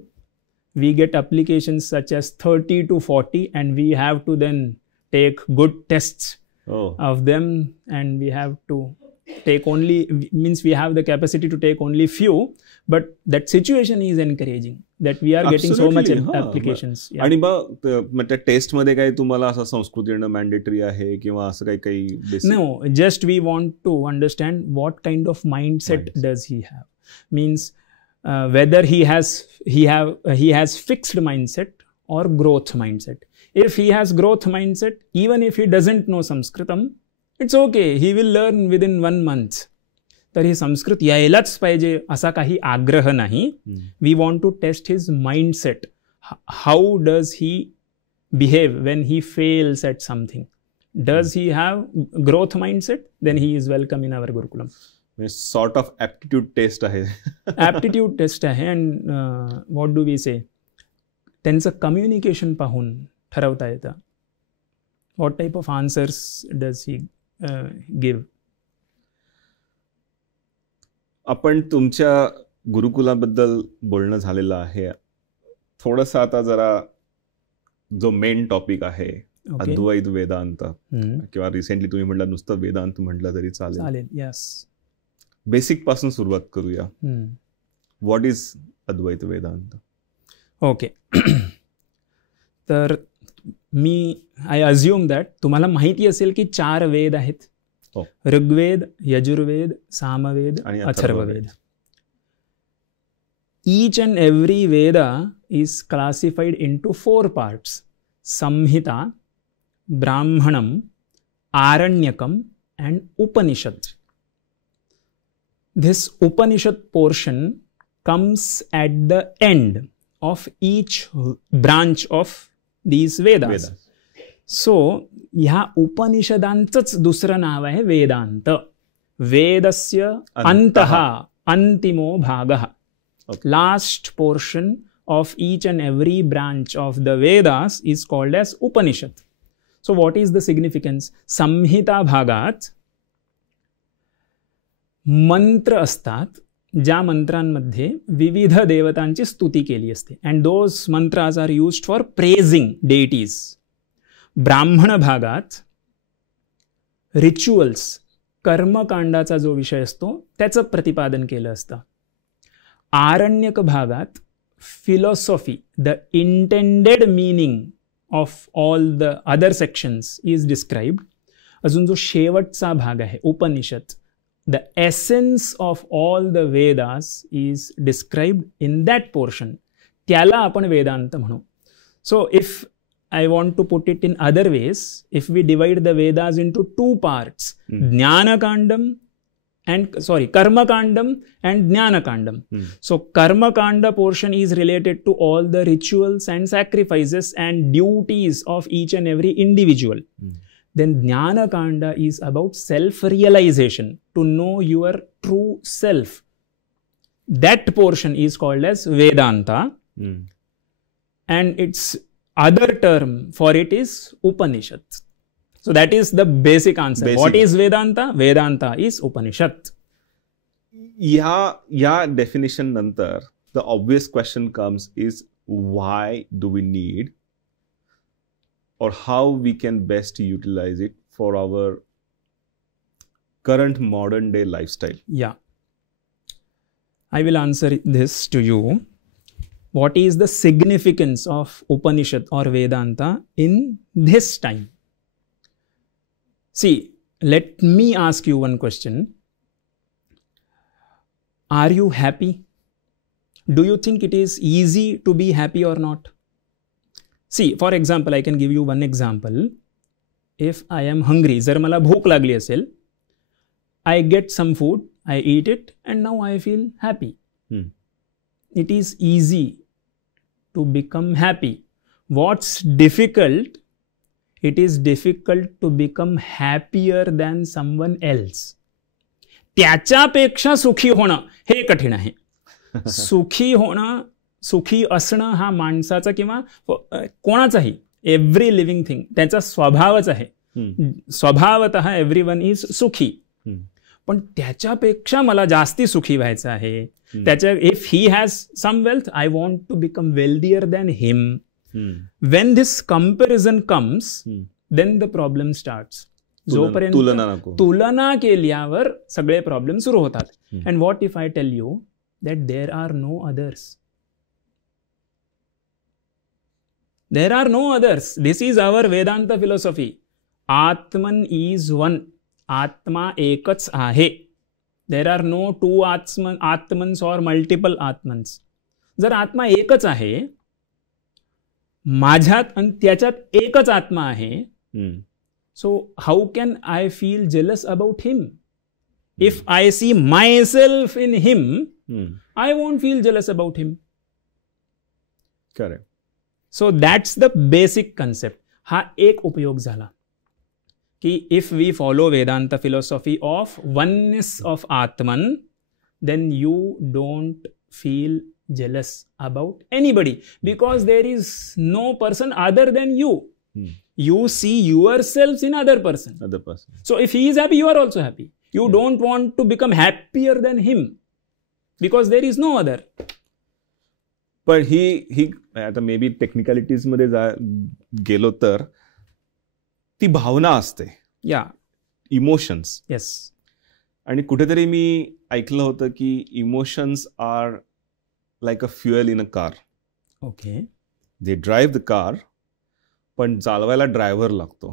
We get applications such as 30 to 40 and we have to then take good tests of them and we have to take only, means we have the capacity to take only few, but that situation is encouraging that we are getting so much applications. आणि मग त्या taste मध्ये काही तुम्हाला असं संस्कृत येणं mandatory आहे किंवा असं काही No, just we want to understand what kind of mindset does he have, means whether he has fixed mindset or growth mindset. If he has growth mindset, even if he doesn't know Sanskritam, it's okay, he will learn within 1 month. तर ही संस्कृत यायलाच पाहिजे असा काही आग्रह नाही. We want to test his mindset. How does he behave when he fails at something. Does he have growth mindset, then he is welcome in our gurukulam. Sort of aptitude test आहे. Aptitude test आहे. And what do we say, त्यांचं communication पाहून ठरवता येतं. What type of answers does he give. आपण तुमच्या गुरुकुलाबद्दल बोलणं झालेलं आहे. थोडंसं आता जरा जो मेन टॉपिक आहे अद्वैत वेदांत, किंवा रिसेंटली तुम्ही म्हटलं नुसतं वेदांत म्हटलं तरी चालेल. यस. बेसिक पासून सुरुवात करूया. What is Advaita Vedanta? Okay. तर आय अज्युम दॅट तुम्हाला माहिती असेल की 4 वेद आहेत. ऋग्वेद, यजुर्वेद, सामवेद आणि Atharvaveda. Each and every Veda is classified into 4 parts: Samhita, Brahmanam, Aranyakam and Upanishad. This Upanishad portion comes at the end of each branch of these Vedas. So, ह्या उपनिषदांचंच दुसरं नाव आहे वेदांत. वेदस्य अंतः, अंतिमो भागः. Last portion of each and every branch of the Vedas is called as Upanishad. So what is the significance? Samhita भागात मंत्र असतात, ज्या मंत्रांमध्ये विविध देवतांची स्तुती केली असते. And those mantras are used for praising deities. ब्राह्मण भागात रिच्युअल्स, कर्मकांडाचा जो विषय असतो त्याचं प्रतिपादन केलं असतं. आरण्यक भागात philosophy, the intended meaning of all the other sections is described. अजून जो शेवटचा भाग आहे Upanishad, the essence of all the Vedas is described in that portion. त्याला आपण वेदांत म्हणू. So if I want to put it in other ways, if we divide the Vedas into 2 parts, Jnanakandam and Karmakandam and Jnanakandam. So Karmakanda portion is related to all the rituals and sacrifices and duties of each and every individual. Then Jnanakanda is about self-realization, to know your true self. That portion is called as Vedanta. And its other term for it is Upanishad. So that is the basic answer. What is Vedanta? Vedanta is Upanishad. या definition नंतर the obvious question comes is, why do we need, or how we can best utilize it for our current modern day lifestyle? Yeah. I will answer this to you. What is the significance of Upanishad or Vedanta in this time? See, let me ask you one question. Are you happy? Do you think it is easy to be happy or not? See, for example, I can give you one example. If I am hungry, जर मला भूक लागली असेल, I get some food, I eat it, and now I feel happy. It is easy to become happy. What's difficult? It is difficult to become happier than someone else. त्याच्यापेक्षा सुखी होणं हे कठीण आहे. सुखी होणं, सुखी असणं हा माणसाचा किंवा कोणाचाही, एव्हरी लिव्हिंग थिंग, त्याचा स्वभावच आहे. स्वभावतः एव्हरीवन इज सुखी. पण त्याच्यापेक्षा मला जास्ती सुखी व्हायचं आहे. त्याच्या, if he has some wealth, I want to become wealthier than him. When this comparison comes, then the problem starts. जोपर्यंत तुलना केल्यावर सगळे प्रॉब्लेम सुरू होतात. And what if I tell you that there are no others, there are no others. This is our Vedanta philosophy. Atman is one. आत्मा एकच आहे. There are no two Atmans or multiple आत्मन्स. जर आत्मा एकच आहे, माझ्यात आणि त्याच्यात एकच आत्मा आहे, so how can I feel jealous about him? If I see myself in him, I won't feel jealous about him. Correct. So that's the basic concept. हा एक उपयोग झाला की if we follow Vedanta philosophy of oneness of Atman, then you don't feel jealous about anybody because there is no person other than you. You see yourselves in other person. So if he is happy, you are also happy. You don't want to become happier than him because there is no other. पण ही आता may be technicalities मध्ये गेलो तर ती भावना असते. या emotions. Yes. आणि कुठेतरी मी ऐकलं होतं की emotions are like a fuel in a car. Okay. They drive the car, पण चालवायला ड्रायव्हर लागतो.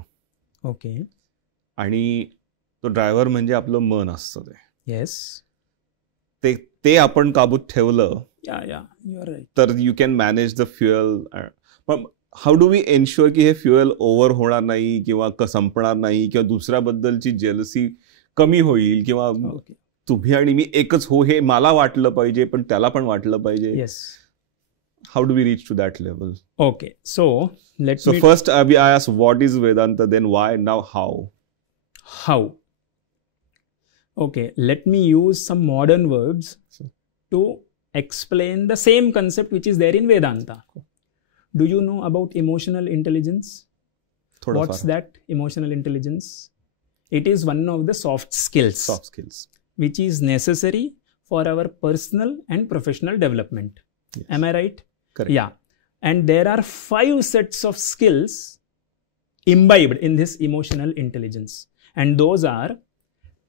ओके. आणि तो ड्रायव्हर म्हणजे आपलं मन असतं ते. येस. ते आपण काबूत ठेवलं तर you can manage the fuel. पण हाऊ डू वी एन्श्युअर की हे फ्युएल ओव्हर होणार नाही किंवा संपणार नाही किंवा दुसऱ्याबद्दलची जेलसी कमी होईल किंवा तुम्ही आणि मी एकच हो हे मला वाटलं पाहिजे पण त्याला पण वाटलं पाहिजे. Yes. How do we reach to that level? Okay, so first I asked what is Vedanta, then why, now how. How? Okay, let me use some modern words to explain the same concept which is there in Vedanta. Do you know about emotional intelligence? What's that emotional intelligence? It is one of the soft skills which is necessary for our personal and professional development. Yes. Am I right? Correct. Yeah. And there are 5 sets of skills imbibed in this emotional intelligence. And those are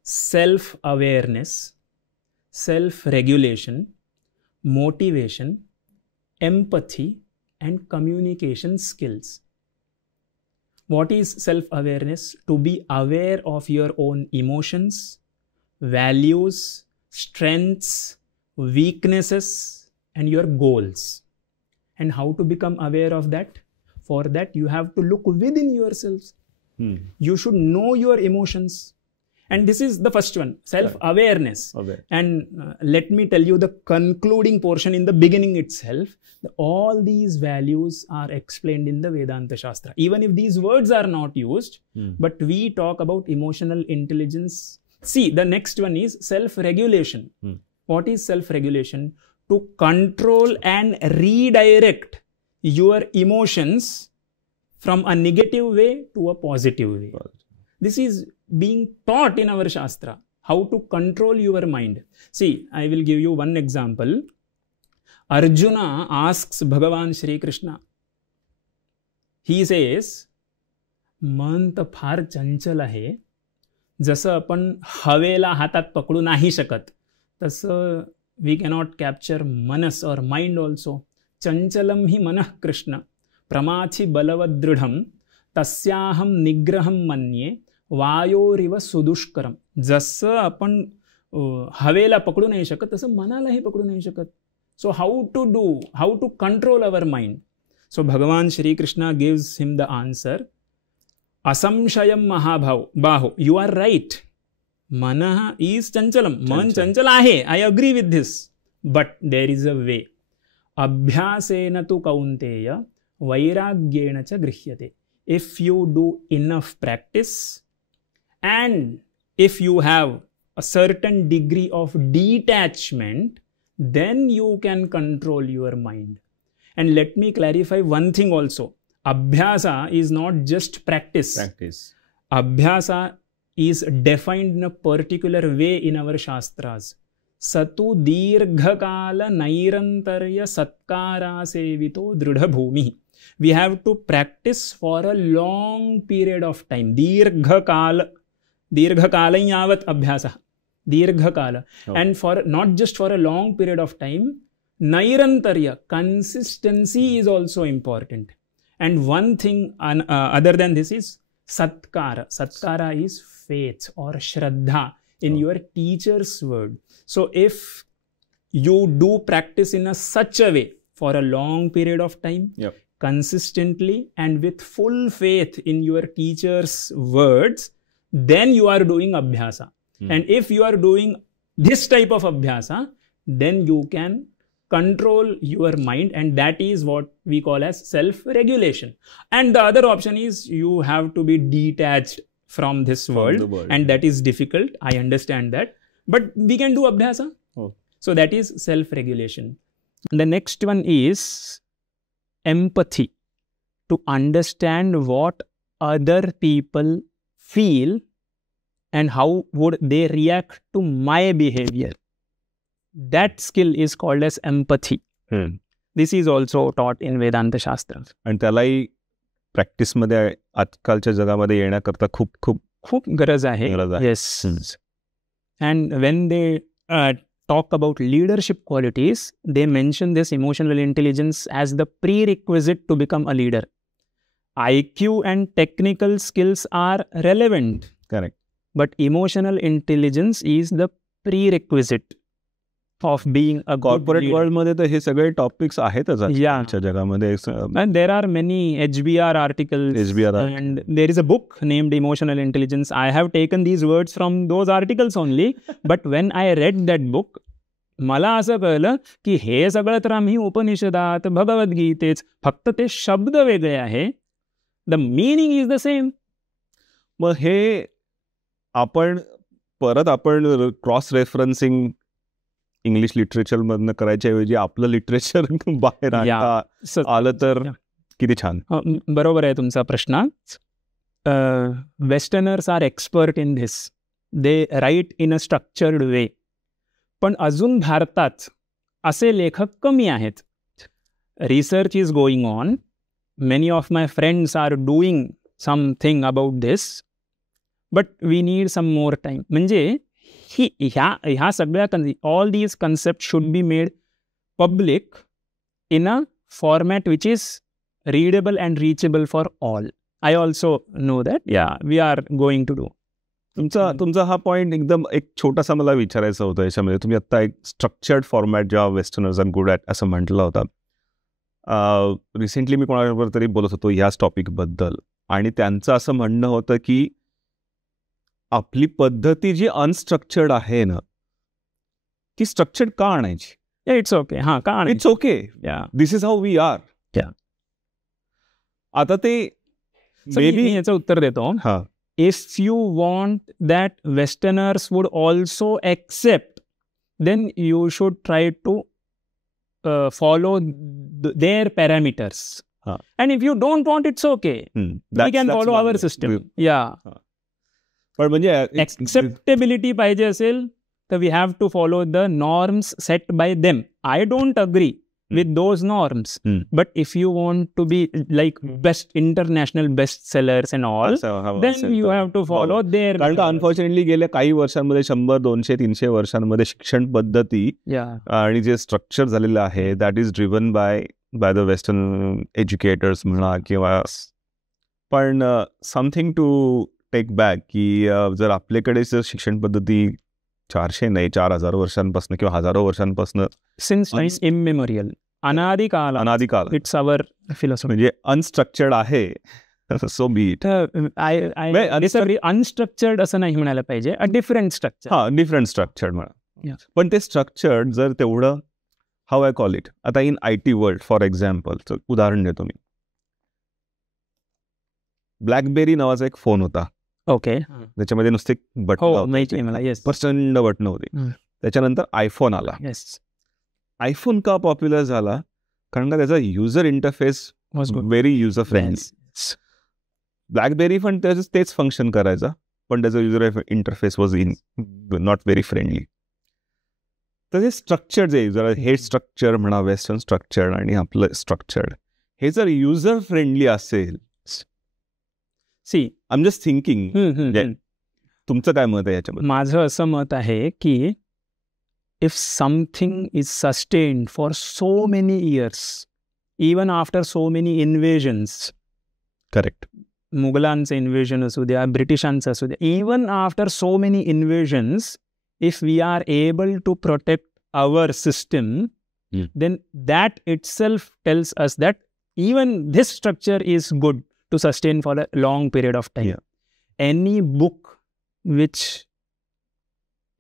self-awareness, self-regulation, motivation, empathy, and communication skills. What is self-awareness? To be aware of your own emotions, values, strengths, weaknesses, and your goals. And how to become aware of that? For that, you have to look within yourselves. You should know your emotions. And this is the first one, self-awareness. And let me tell you the concluding portion in the beginning itself. All these values are explained in the Vedanta Shastra. Even if these words are not used, but we talk about emotional intelligence. See, the next one is self-regulation. What is self-regulation? To control and redirect your emotions from a negative way to a positive way. This is being taught in our Shastra, how to control your mind. See, I will give you one example. Arjuna asks Bhagavan Shri Krishna. He says, मन तर फार चंचल आहे. जसं आपण हवेला हातात पकडू नाही शकत, तसं we cannot capture manas or mind also. Chanchalam hi manah Krishna pramachi balavadridham tasyaham nigraham manye vayoriva sudushkaram. जसं आपण हवेला पकडू नाही शकत तसं मनालाही पकडू नाही शकत. So how to control our mind? So Bhagavan Shri Krishna gives him the answer. Asamshayam mahabaho. You are right. Manaha is chanchalam. Man chanchal ahe. I agree with this. But there is a way. Abhyasena tu kaunteya vairagyena cha grihyate. If you do enough practice and if you have a certain degree of detachment, then you can control your mind. And let me clarify one thing also. Abhyasa is not just practice. Abhyasa is defined in a particular way in our Shastras. Satu dirghakala nairantarya satkara sevito dridha bhumi. We have to practice for a long period of time. Dirghakalam yavat abhyasah. Dirghakala. And for not just for a long period of time, nairantarya, consistency is also important. And one thing other than this is satkara. Satkara is faith or shraddha in your teacher's word. So if you do practice in such a way for a long period of time, consistently and with full faith in your teacher's words, then you are doing abhyasa. And if you are doing this type of abhyasa, then you can control your mind, and that is what we call as self-regulation. And the other option is you have to be detached from this world, and that is difficult. I understand that, but we can do abhyasa. So that is self-regulation. The next one is empathy, to understand what other people feel and how would they react to my behavior. That skill is called as empathy. This is also taught in Vedanta Shastra. आणि त्यालाही प्रॅक्टिसमध्ये आजकालच्या जगामध्ये येण्याकरता खूप खूप खूप गरज आहे. Yes. And when they talk about leadership qualities, they mention this emotional intelligence as the prerequisite to become a leader. IQ and technical skills are relevant. Correct. But emotional intelligence is the prerequisite of being a corporate world मध्ये तर हे सगळे topics आहेतच आजच्या जगामध्ये. And there are many HBR articles and there is a book named Emotional Intelligence. I have taken these words from those articles only, but when I read that book, मला असं कळलं की हे सगळं तर आम्ही उपनिषदात, भगवद्गीतेच, फक्त ते शब्द वेगळे आहे, the meaning is the same. मग हे आपण क्रॉस रेफरन्सिंग इंग्लिश लिटरेचर मधनं करायच्या ऐवजी आपलं लिटरेचर बाहेर आलं तर किती छान. बरोबर आहे तुमचा प्रश्न. Westerners are expert in this. They write in a structured way. पण अजून भारतात असे लेखक कमी आहेत. Research is going on. Many of my friends are doing something about this, but we need some more time. म्हणजे ह्या सगळ्या all these concept should be made public in a format which is readable and reachable for all. I also know that. We are going to do. तुमचा हा point एकदम एक छोटासा मला विचारायचा होता याच्यामध्ये. तुम्ही आता एक स्ट्रक्चर्ड फॉर्मॅट जेव्हा वेस्टर्नर्स आर गुड ॲट असं म्हटलं होतं. रिसेंटली मी कोणाबरोबर तरी बोलत होतो ह्याच टॉपिकबद्दल, आणि त्यांचं असं म्हणणं होतं की आपली पद्धती जी अनस्ट्रक्चर्ड आहे ना, ती स्ट्रक्चर्ड का आणायची? It's okay. हां, का आणायची? It's okay. This is how we are. आता ते मे बी ह्याचं उत्तर देतो. हां. If you want that Westerners would also accept, then you should try to follow their parameters. And if you don't want, it's okay. We can follow our system. पण म्हणजे acceptability पाहिजे असेल तर we have to follow the norms set by them. I don't agree with those norms, but if you want to be like best international bestsellers and all, then you have to follow their. कारण का unfortunately गेल्या काही वर्षांमध्ये 100, 200, 300 वर्षांमध्ये शिक्षण पद्धती आणि जे स्ट्रक्चर झालेलं आहे that is driven by the western educators म्हणा किंवा. पण समथिंग टू टेक बॅक की जर आपल्याकडे जर शिक्षण पद्धती 400 नाही 4000 वर्षांपासून किंवा हजारो वर्षांपासून सिन्स इमेमोरियल अनादिकाल इट्स आवर फिलॉसॉफी म्हणजे अनस्ट्रक्चर्ड आहे. So B it. अनस्ट्रक्चर्ड असं नाही म्हणायला पाहिजे. A different structure. हां, डिफरंट स्ट्रक्चर्ड म्हणा. पण ते स्ट्रक्चर्ड जर तेवढं हाऊ आय कॉल इट, आता in IT world for example उदाहरण देतो मी. ब्लॅकबेरी नावाचा एक फोन होता. ओके. त्याच्यामध्ये नुसते बटन, प्रचंड बटन होते. त्याच्यानंतर आयफोन आला. आयफोन का पॉप्युलर झाला? कारण का त्याचा user interface very user friendly. Blackberry पण तेच फंक्शन करायचा, पण त्याचा user interface was not very friendly. तर हे स्ट्रक्चर जे जरा हे स्ट्रक्चर म्हणा वेस्टर्न स्ट्रक्चर आणि आपलं स्ट्रक्चर्ड हे जर युजर फ्रेंडली असेल, see I am just thinking, तुमचं काय मत आहे याच्याबद्दल? माझं असं मत आहे की if something is sustained for so many years, even after so many invasions, correct, मुघलांचं इन्व्हेजन असू द्या, ब्रिटिशांचं असू द्या, even after so many invasions, if we are able to protect our system, then that itself tells us that even this structure is good to sustain for a long period of time. Any book which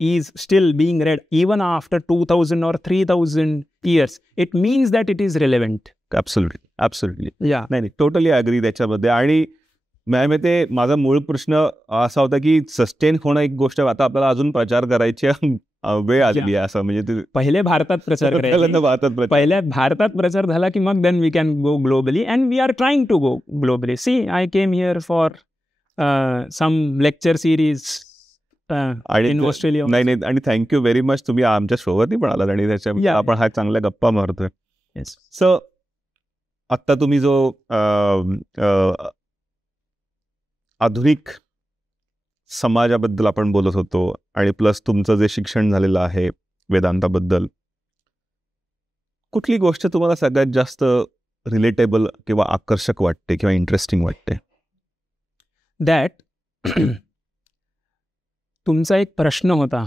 is still being read even after 2000 or 3000 years, it means that it is relevant. Absolutely. नाही, totally agree त्याच्यामध्ये. आणि माझा मूळ प्रश्न असा होता की sustain होणं एक गोष्ट, आता आपल्याला अजून प्रचार करायची वेळ आली आहे, असं म्हणजे पहिले भारतात प्रचार करायचा, पहिल्या भारतात प्रचार झाला की मग then we can go globally, and we are trying to go globally. See, I came here for some lecture series in Australia. नाही, आणि थँक्यू व्हेरी मच, तुम्ही आमच्या शोवरती पण आलात आणि त्याच्या आपण हा चांगल्या गप्पा मारतोय. सो आत्ता तुम्ही जो आधुनिक समाजाबद्दल आपण बोलत होतो, आणि प्लस तुमचं जे शिक्षण झालेलं आहे वेदांताबद्दल, कुठली गोष्ट तुम्हाला सगळ्यात जास्त रिलेटेबल किंवा आकर्षक वाटते किंवा इंटरेस्टिंग वाटते? दॅट तुमचा एक प्रश्न होता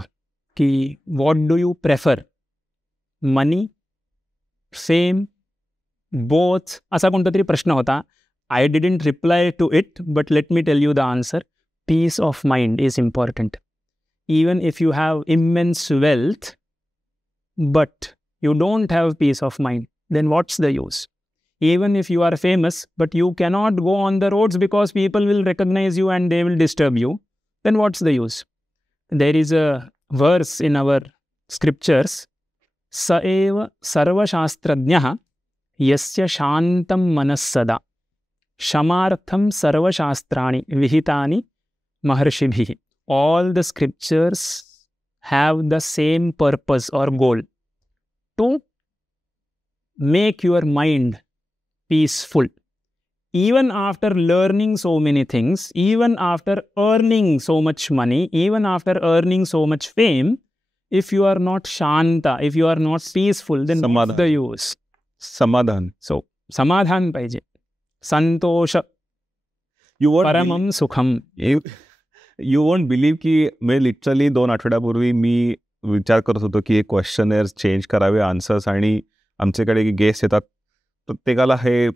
की what do you prefer, money, fame, both, असा कोणता तरी प्रश्न होता. I didn't reply to it, but let me tell you the answer. Peace of mind is important. Even if you have immense wealth, but you don't have peace of mind, then what's the use? Even if you are famous, but you cannot go on the roads because people will recognize you and they will disturb you, then what's the use? There is a verse in our scriptures, sa eva sarvashastrajnah yasya shantam manassada shamartham sarvashastrani vihitani Maharshibhi. All the scriptures have the same purpose or goal, to make your mind peaceful. Even after learning so many things, even after earning so much money, even after earning so much fame, if you are not shanta, if you are not peaceful, then what's the use? Samadhan. So, samadhan pahiजे. Santosha. Paramam sukham. You won't believe की मी literally 2 आठवड्यापूर्वी मी विचार करत होतो की questionnaire change करावे answers, आणि आमच्याकडे guest येतात, प्रत्येकाला हे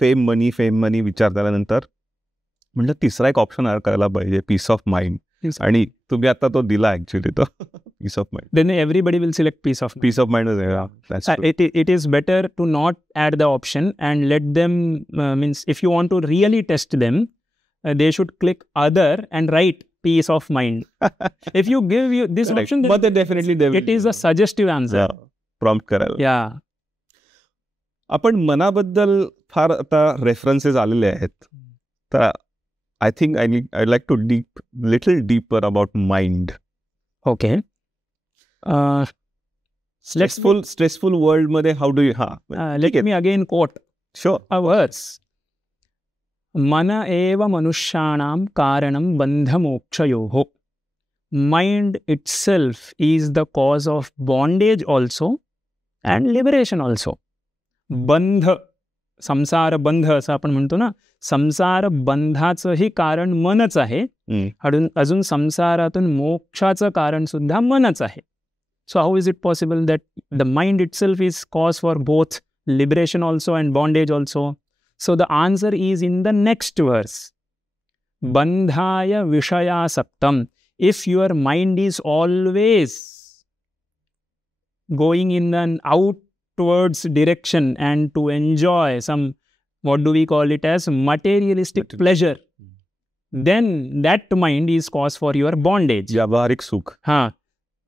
फेम मनी विचारल्यानंतर म्हटलं तिसरा एक ऑप्शन ॲड करायला पाहिजे, पीस ऑफ माइंड. आणि तुम्ही आता तो दिला ऍक्च्युअली, तो peace of mind. Then everybody will select peace of mind. It is better to not add the option and let them, means if you want to really test them, they should click other and write peace of mind. If you give you this option, but definitely it is a suggestive answer. Prompt करायला. आपण मनाबद्दल फार आता references आलेले आहेत, तर I think I like to little deeper about mind. Okay. Stressful world मध्ये how do you, let me again quote a verse. मन एव मनुष्याणां कारणं बन्धमोक्षयोः. Mind itself is the cause of bondage also and liberation also. बंध, संसार बंध असं आपण म्हणतो ना, संसार बंधाचंही कारण मनच आहे, अजून संसारातून मोक्षाचं कारण सुद्धा मनच आहे. So how is it possible that the mind itself is cause for both liberation also and bondage also? So the answer is in the next verse. Bandhaya vishaya saptam. If your mind is always going in an outwards direction and to enjoy some, what do we call it as, materialistic pleasure, then that mind is cause for your bondage. व्यावहारिक सुख.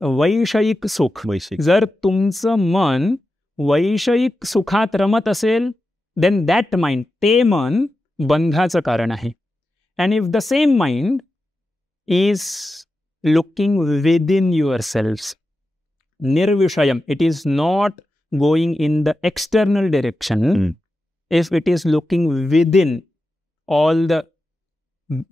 वैषयिक सुख. जर तुमचं मन वैषयिक सुखात रमत असेल, then that mind, ते मन बंधाचं कारण आहे. And if the same mind is looking within yourselves, nirvishayam, it is not going in the external direction, if it is looking within all the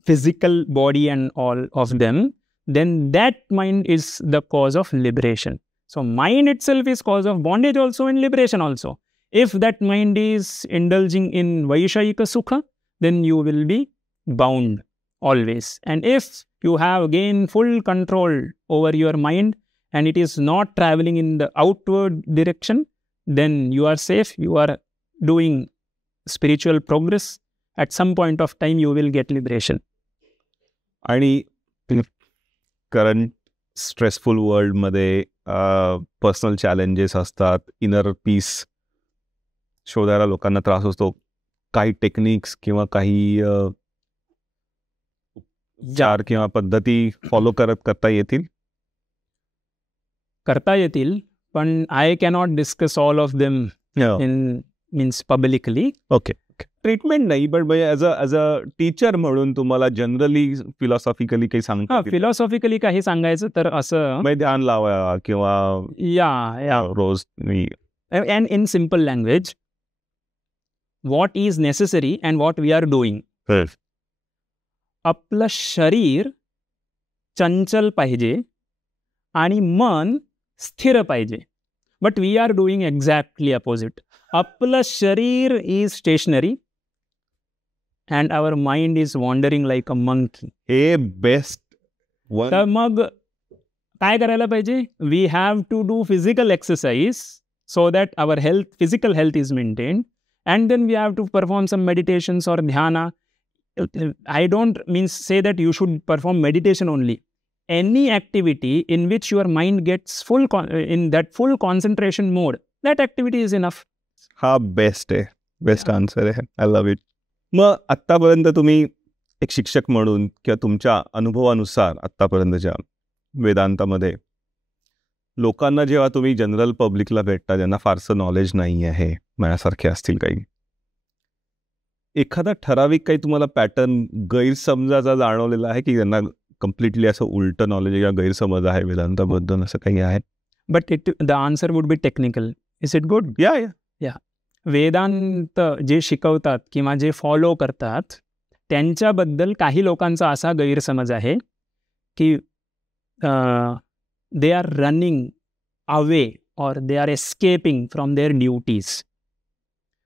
physical body and all of them, then that mind is the cause of liberation. So mind itself is cause of bondage also and liberation also. If that mind is indulging in Vaishayika Sukha, then you will be bound always. And if you have again full control over your mind and it is not traveling in the outward direction, then you are safe, you are doing spiritual progress. At some point of time you will get liberation. आणि current stressful वर्ल्डमध्ये personal challenges असतात, inner peace शोधायला लोकांना त्रास असतो. काही techniques किंवा काही उपचार किंवा पद्धती फॉलो करता येतील पण I cannot discuss all of them in means publicly. Okay, treatment नाही, पण ॲज अ टीचर म्हणून तुम्हाला जनरली फिलॉसॉफिकली काही सांगता? फिलॉसॉफिकली काही सांगायचं तर असं ध्यान लावा किंवा या रोज. And in simple language, what is necessary and what we are doing. आपलं शरीर चंचल पाहिजे आणि मन स्थिर पाहिजे. But we are doing exactly opposite. आपलं शरीर is stationary and our mind is wandering like a monkey. हे बेस्ट. तर मग काय करायला पाहिजे? We have to do physical exercise so that our physical health is maintained, and then we have to perform some meditations or dhyana. I don't say that you should perform meditation only. Any activity in which your mind gets in that full concentration mode, that activity is enough. हा best आहे, best answer आहे. I love it. मग आत्तापर्यंत तुम्ही एक शिक्षक म्हणून किंवा तुमच्या अनुभवानुसार आत्तापर्यंतच्या वेदांतामध्ये लोकांना जेव्हा तुम्ही जनरल पब्लिकला भेटता, ज्यांना फारसं नॉलेज नाही आहे, माझ्यासारखे असतील काही, एखादा ठराविक काही तुम्हाला पॅटर्न गैरसमजाचा जाणवलेला आहे की ज्यांना कम्प्लिटली असं उलटं नॉलेज किंवा गैरसमज आहे वेदांताबद्दल, असं काही आहे? But the answer would be technical. Is it good? या वेदांत जे शिकवतात किंवा जे फॉलो करतात त्यांच्याबद्दल काही लोकांचा असा गैरसमज आहे की they are running away or they are escaping from their duties.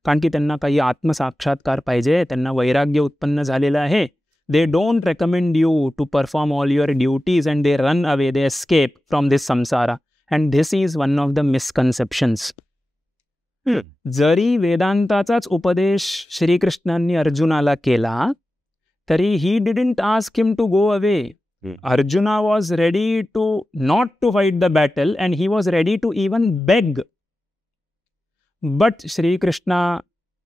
कारण की त्यांना काही आत्मसाक्षात्कार पाहिजे, त्यांना वैराग्य उत्पन्न झालेलं आहे. They don't recommend you to perform all your duties and they run away, they escape from this samsara. And this is one of the misconceptions. जरी वेदांताचाच उपदेश श्रीकृष्णांनी अर्जुनाला केला तरी he didn't ask him to go away. Arjuna was ready to not to fight the battle and he was ready to even beg. But Shrikrishna,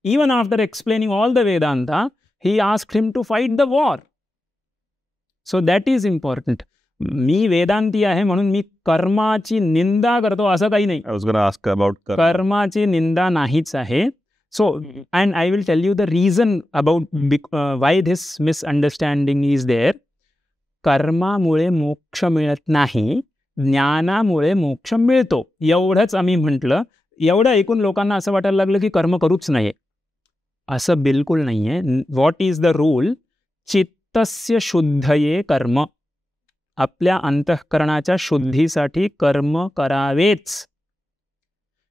even after explaining all the Vedanta, he asked him to fight the war. So that is important. मी वेदांती आहे म्हणून मी कर्माची निंदा करतो असं काही नाही. कर्माची निंदा नाहीच आहे. So and I will tell you the reason about why this misunderstanding is there. कर्मामुळे मोक्ष मिळत नाही, ज्ञानामुळे मोक्ष मिळतो, एवढंच आम्ही म्हटलं. एवढं ऐकून लोकांना असं वाटायला लागलं की कर्म करूच नाही. असं बिलकुल नाही आहे. What is the rule? चित्तस्य शुद्धये कर्म. आपल्या अंतःकरणाच्या शुद्धीसाठी कर्म करावेच.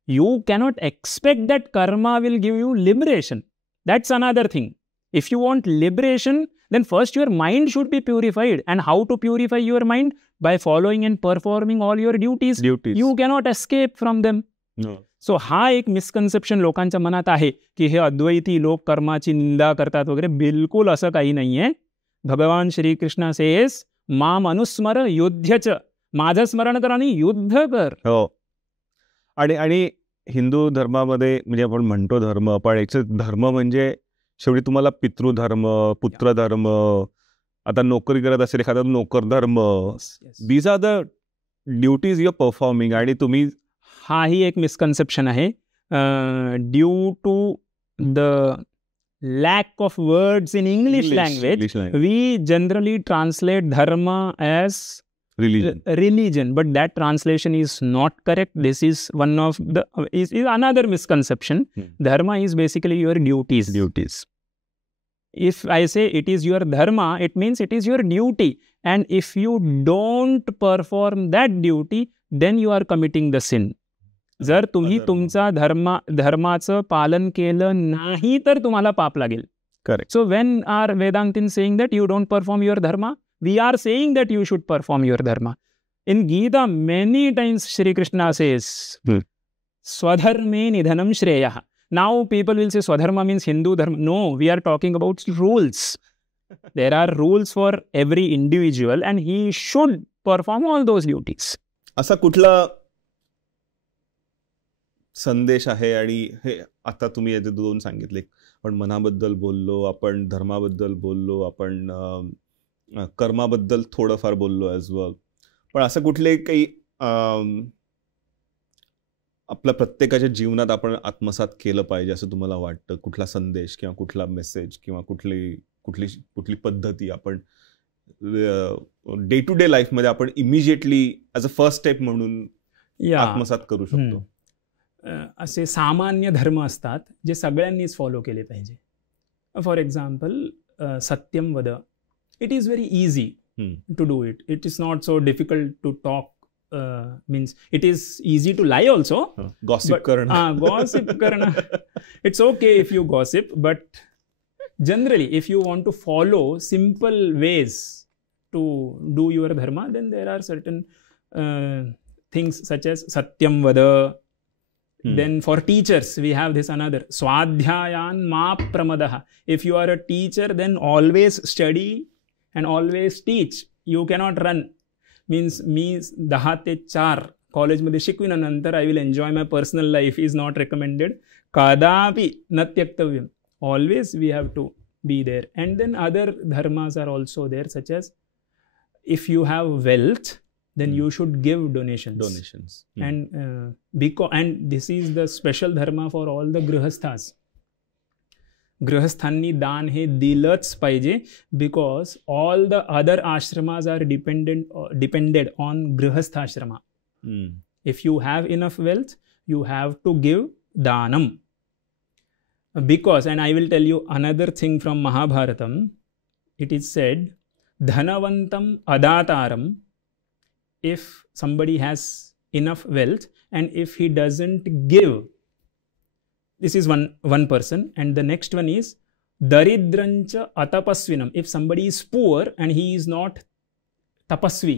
You cannot expect that Karma will give you liberation. That's another thing. If you want liberation, then first your mind should be purified. And how to purify your mind? By following and performing all your duties. You cannot escape from them. No. So हा एक misconception लोकांच्या मनात आहे की हे अद्वैती लोक कर्माची निंदा करतात वगैरे. बिलकुल असं काही नाही आहे. भगवान श्रीकृष्ण सेस माम अनुस्मर युध्यच. माझं स्मरण कर आणि युद्ध कर. हो. आणि हिंदू धर्मामध्ये म्हणजे आपण म्हणतो धर्म, पण याचं धर्म म्हणजे शेवटी तुम्हाला पितृधर्म, पुत्रधर्म, आता नोकरी करत असेल एखादा नोकर धर्म, these are the duties you are performing. आणि तुम्ही, हाही एक मिसकन्सेप्शन आहे. Due to the lack of words in English language, we generally translate dharma as religion, but that translation is not correct. This is one of the is another misconception. Dharma is basically your duties. If I say it is your dharma, it means it is your duty, and if you don't perform that duty, then you are committing the sin. जर तुम्ही तुमचा धर्माचं पालन केलं नाही तर तुम्हाला पाप लागेल. Correct. So when are Vedantin saying that you don't perform your dharma? We are saying that you should perform your dharma. In Gita, many times Shri Krishna says, Swadharme nidhanam shreyah. Now people will say Swadharma means Hindu dharma. No, we are talking about rules. There are rules for every individual and he should perform all those duties. असा कुठला संदेश आहे, आणि हे आता तुम्ही याचे 2 सांगितले, आपण मनाबद्दल बोललो, आपण धर्माबद्दल बोललो, आपण कर्माबद्दल थोडंफार बोललो ॲज वेल, पण असं कुठले काही आपल्या प्रत्येकाच्या जीवनात आपण आत्मसात केलं पाहिजे असं तुम्हाला वाटतं? कुठला संदेश किंवा कुठला मेसेज किंवा कुठली पद्धती आपण डे टू डे लाईफमध्ये आपण immediately as a first step म्हणून आत्मसात करू शकतो? असे सामान्य धर्म असतात जे सगळ्यांनीच फॉलो केले पाहिजे. फॉर एक्झाम्पल, सत्यम वद. It is very easy to do it. It is not so difficult to talk. Means it is easy to lie also. Gossip karna. Gossip karna. It's okay if you gossip, but generally, if you want to follow simple ways to do your dharma, then there are certain things such as satyam vada. Then for teachers, we have this another swadhyayan ma pramadah. If you are a teacher, then always study and always teach. You cannot run. Means me 10 ते 4 कॉलेजमध्ये शिकविल्यानंतर I will enjoy my personal life is not recommended. कदापि न त्यक्तव्यम. Always we have to be there. And then other dharmas are also there, such as if you have wealth, then you should give donations. And this is the special dharma for all the grihasthas. गृहस्थांनी दान हे दिलंच पाहिजे, because all the other ashramas are depended on grihastha-ashrama. If you have enough wealth, you have to give danam. Because, and I will tell you another thing from Mahabharatam, it is said, dhanavantam adataram. If somebody has enough wealth and if he doesn't give, this is one person, and the next one is daridrancha atapasvinam. If somebody is poor and he is not tapasvi,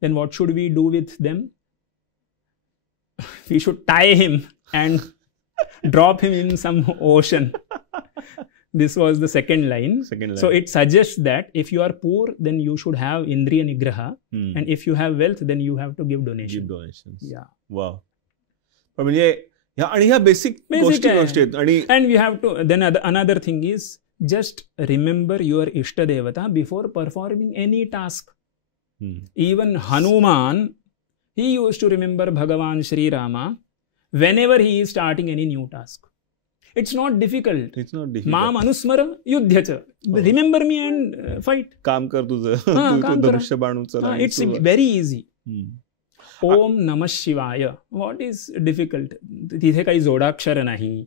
then what should we do with them? We should tie him and drop him in some ocean. This was the second line. So it suggests that if you are poor, then you should have indriya nigraha, and if you have wealth, then you have to give donations. Yeah. Wow. पण म्हणजे आणि ह्या basic गोष्टी आहेत. And we have to, then another thing is, just remember your ishtadevata before performing any task. Even Hanuman, he used to remember Bhagavan Shri Rama whenever he is starting any new task. It's not difficult. Maam anusmara yudhyacha. Remember me and fight. काम कर तुझं धनुष्य बाण उचल. It's very easy. ओम नमः शिवाय. What is difficult? तिथे काही जोडाक्षर नाही,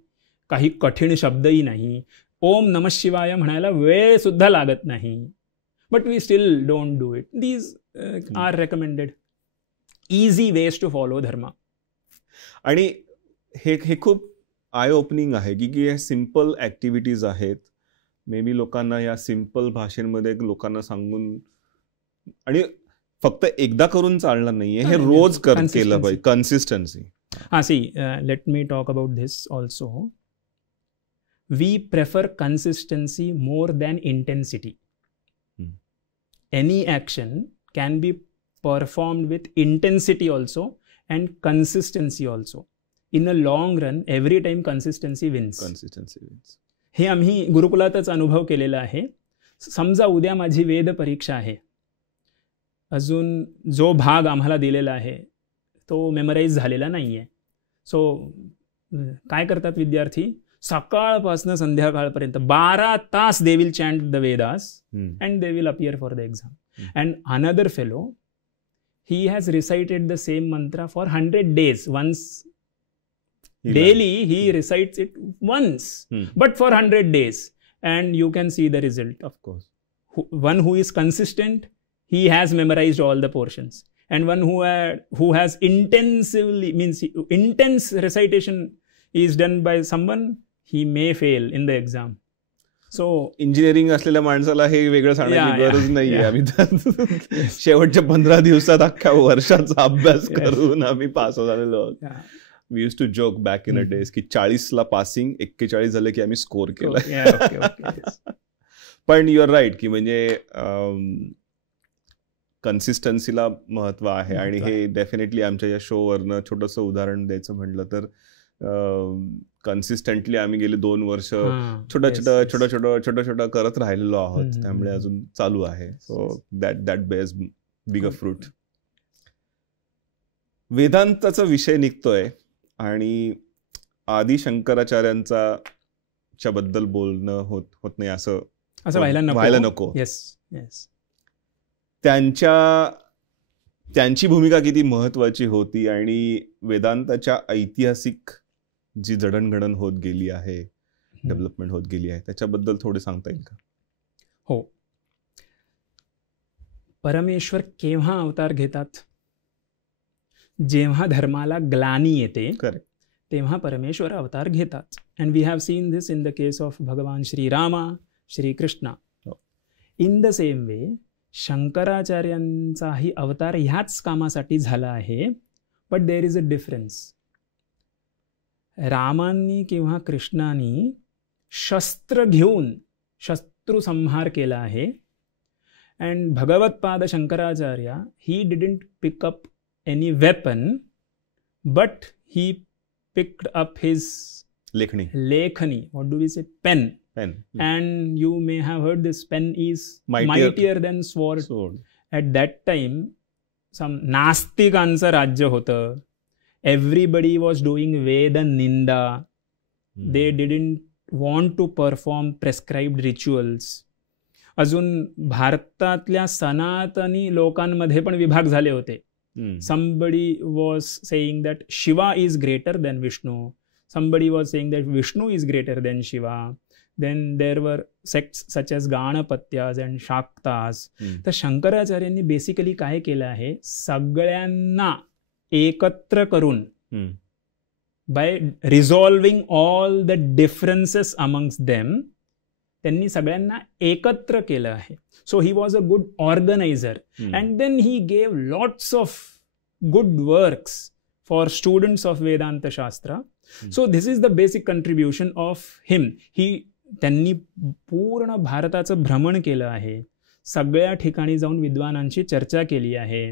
काही कठीण शब्दही नाही. ओम नमः शिवाय म्हणायला वेळ सुद्धा लागत नाही. But we still don't do it. These are recommended easy ways to follow dharma. आणि हे खूप आय ओपनिंग आहे की हे सिम्पल ॲक्टिव्हिटीज आहेत. मे बी लोकांना या सिम्पल भाषेमध्ये लोकांना सांगून, आणि फक्त एकदा करून चालणार नाहीये, हे रोज केलं पाहिजे. Consistency. See, let me talk about this also. We prefer consistency more than intensity. Any action can be performed with intensity also and consistency also. In a long run every time consistency wins. हे आम्ही गुरुकुलातच अनुभव केलेला आहे. समजा उद्या माझी वेद परीक्षा आहे, अजून जो भाग आम्हाला दिलेला आहे तो मेमराईज झालेला नाही आहे. सो काय करतात विद्यार्थी? सकाळपासून संध्याकाळपर्यंत 12 तास they will chant the Vedas and they will appear for the exam. And another fellow, he has recited the same mantra for 100 days. Once daily he recites it once, but for 100 days, and you can see the result. Of course. One who is consistent, he has memorized all the portions, and one who has intense recitation is done by someone, he may fail in the exam. So engineering असलेल्या माणसाला हे वेगळं सांगण्याची गरज नाहीये. आम्ही शेवटच्या 15 दिवसात अख्ख्या वर्षाचा अभ्यास करून आम्ही पास झालेलो आहोत. We use to joke back in a days की 40ला पासिंग, 41 झालं की आम्ही स्कोर केला. पण यू आर राईट की म्हणजे कन्सिस्टन्सीला महत्व आहे. आणि हे डेफिनेटली आमच्या या शोवरनं छोटंसं उदाहरण द्यायचं म्हटलं तर कन्सिस्टंटली आम्ही गेले 2 वर्ष छोटं करत राहिलेलो आहोत. त्यामुळे अजून चालू आहे. So that bears bigger fruit. वेदांताचा विषय निघतोय आणि आदि शंकराचार्यांच्या बद्दल बोलणं होत नाही असं व्हायला नको. त्यांची भूमिका किती महत्वाची होती आणि वेदांताच्या ऐतिहासिक जी जडणघडण होत गेली आहे, डेव्हलपमेंट होत गेली आहे, त्याच्याबद्दल थोडे सांगता येईल का? हो. परमेश्वर केव्हा अवतार घेतात? जेव्हा धर्माला ग्लानी येते तेव्हा परमेश्वर अवतार घेतात. And we have seen this in the case of Bhagwan Shrirama, Shrikrishna. In the same way शंकराचार्यांचाही अवतार ह्याच कामासाठी झाला आहे. But there is a difference. रामांनी किंवा कृष्णानी शस्त्र घेऊन शत्रुसंहार केला आहे. And Bhagavatpada Shankaracharya, he didn't pick up any weapon, but he picked up his lekhani. What do we say? Pen. And you may have heard this, pen is mightier than sword. At that time, some नास्तिकांचं राज्य होतं. Everybody was doing Veda Ninda. They didn't want to perform prescribed rituals. अजून भारतातल्या सनातनी लोकांमध्ये पण विभाग झाले होते. Somebody was saying that Shiva is greater than Vishnu. Somebody was saying that Vishnu is greater than Shiva. Then there were sects such as Ganapatyas and Shaktas. तर शंकराचार्यांनी basically काय केलं आहे? सगळ्यांना एकत्र करून by resolving all the differences amongst them, त्यांनी सगळ्यांना एकत्र केलं आहे. So he was a good organizer. And then he gave lots of good works for students of Vedanta shastra. So this is the basic contribution of him. त्यांनी पूर्ण भारताचं भ्रमण केलं आहे. सगळ्या ठिकाणी जाऊन विद्वानांची चर्चा केली आहे.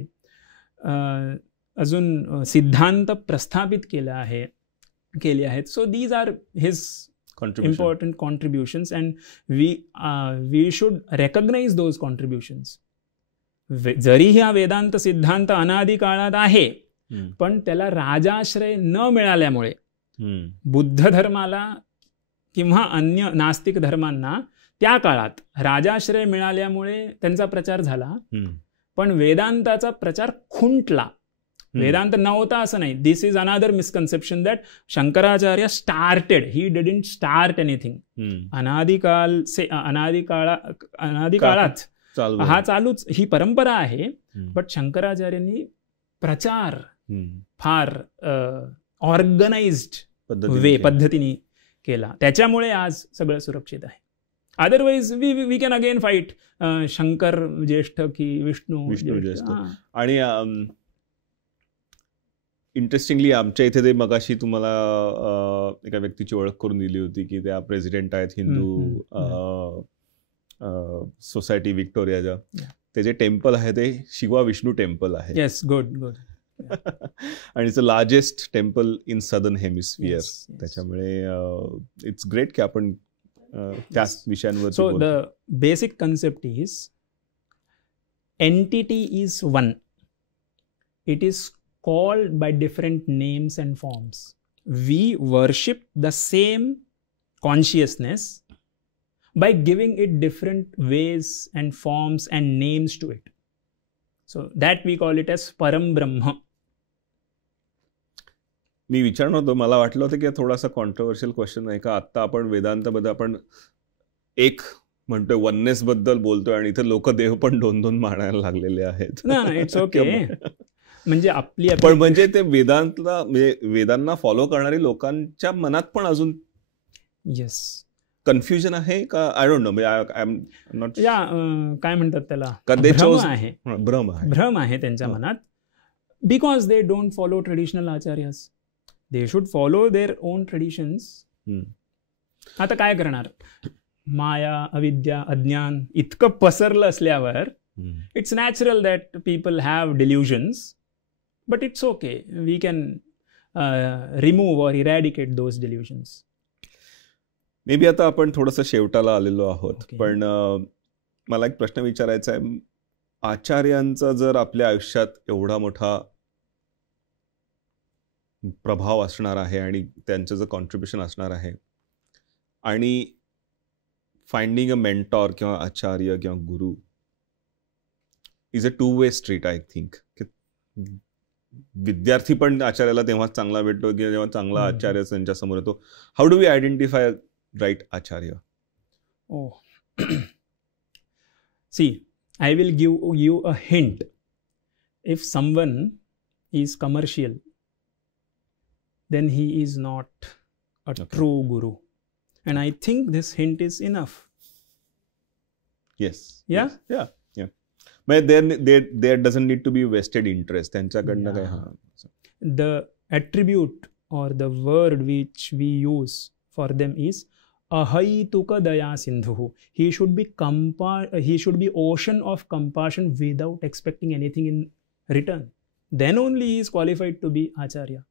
अजून सिद्धांत प्रस्थापित केले आहेत. So these are his important contributions, and we should recognize those contributions. जरी हा वेदांत सिद्धांत अनादी काळात आहे, पण त्याला राजाश्रय न मिळाल्यामुळे बुद्ध धर्माला किंवा अन्य नास्तिक धर्मांना त्या काळात राजाश्रय मिळाल्यामुळे त्यांचा प्रचार झाला, पण वेदांताचा प्रचार खुंटला. वेदांत नव्हता असं नाही. This is another misconception that Shankaracharya started. He didn't start anything. अनादिकाळात हा चालूच ही परंपरा आहे. बट शंकराचार्यांनी प्रचार फार ऑर्गनाइज्ड पद्धतीने केला. त्याच्यामुळे आज सगळं सुरक्षित आहे. Otherwise we can again fight Shankar ज्येष्ठ की विष्णू ज्येष्ठ. आणि इंटरेस्टिंगली आमच्या इथे ते मगाशी तुम्हाला एका व्यक्तीची ओळख करून दिली होती की त्या प्रेसिडेंट आहेत हिंदू सोसायटी व्हिक्टोरियाच्या. ते जे टेम्पल आहे ते शिवा विष्णू टेम्पल आहे. Yes, good good. आणि it's the largest temple in southern hemisphere. त्याच्यामुळे इट्स ग्रेट की आपण त्याच विषयांवर. So the basic concept is entity is one. It is called by different names and forms. We worship the same consciousness by giving it different ways and forms and names to it. So that we call it as Param Brahma. मी विचारणार होतो, मला वाटलं होतं की थोडासा controversial question आहे का. आत्ता आपण वेदांतामध्ये आपण एक म्हणतोय, वननेस बद्दल बोलतोय आणि इथे लोक देव पण 2-2 मानायला लागलेले आहेत. It's okay. म्हणजे आपली पण म्हणजे ते वेदांतला म्हणजे वेदांना फॉलो करणारी लोकांच्या मनात पण अजून येस कन्फ्युजन आहे का. I don't know. I am not. काय म्हणतात त्याला, भ्रम आहे त्यांच्या मनात. Because they don't follow traditional acharyas. They should follow their own traditions. आता काय करणार, माया, अविद्या, अज्ञान इतकं पसरलं असल्यावर it's natural that people have delusions. But it's okay, we can remove or eradicate those delusions. May be आता आपण थोडंसं शेवटाला आलेलो आहोत. पण मला एक प्रश्न विचारायचा आहे. आचार्यांचा जर आपल्या आयुष्यात एवढा मोठा प्रभाव असणार आहे आणि त्यांचं जर कॉन्ट्रीब्युशन असणार आहे, आणि फाइंडिंग अ मेंटॉर किंवा आचार्य किंवा गुरु is a 2-way street. I think विद्यार्थी पण आचार्याला तेव्हाच चांगला भेटतो की जेव्हा चांगला आचार्य त्यांच्या समोर येतो. How do we identify right acharya? See, I will give you a hint. If someone is commercial, then he is not a true guru. And I think this hint is enough. Yes. Yeah? Yes. Yeah. But there doesn't need to be vested interest. त्यांच्याकडनं काय. The attribute or the word which we use for them is ahaituk daya sindhu. He should be ocean of compassion without expecting anything in return. Then only he is qualified to be acharya.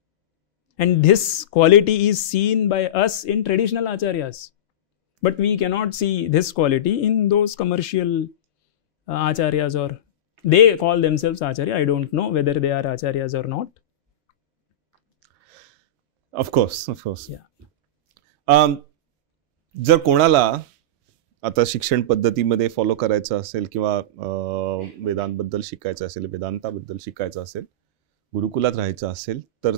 And this quality is seen by us in traditional acharyas. But we cannot see this quality in those commercial acharyas, or they call themselves acharya. I don't know whether they are acharyas or not. Of course. Yeah. जर कोणाला आता शिक्षण पद्धतीमध्ये follow करायचं असेल किंवा वेदांतबद्दल शिकायचं असेल, वेदांताबद्दल शिकायचं असेल, गुरुकुलात राहायचं असेल, तर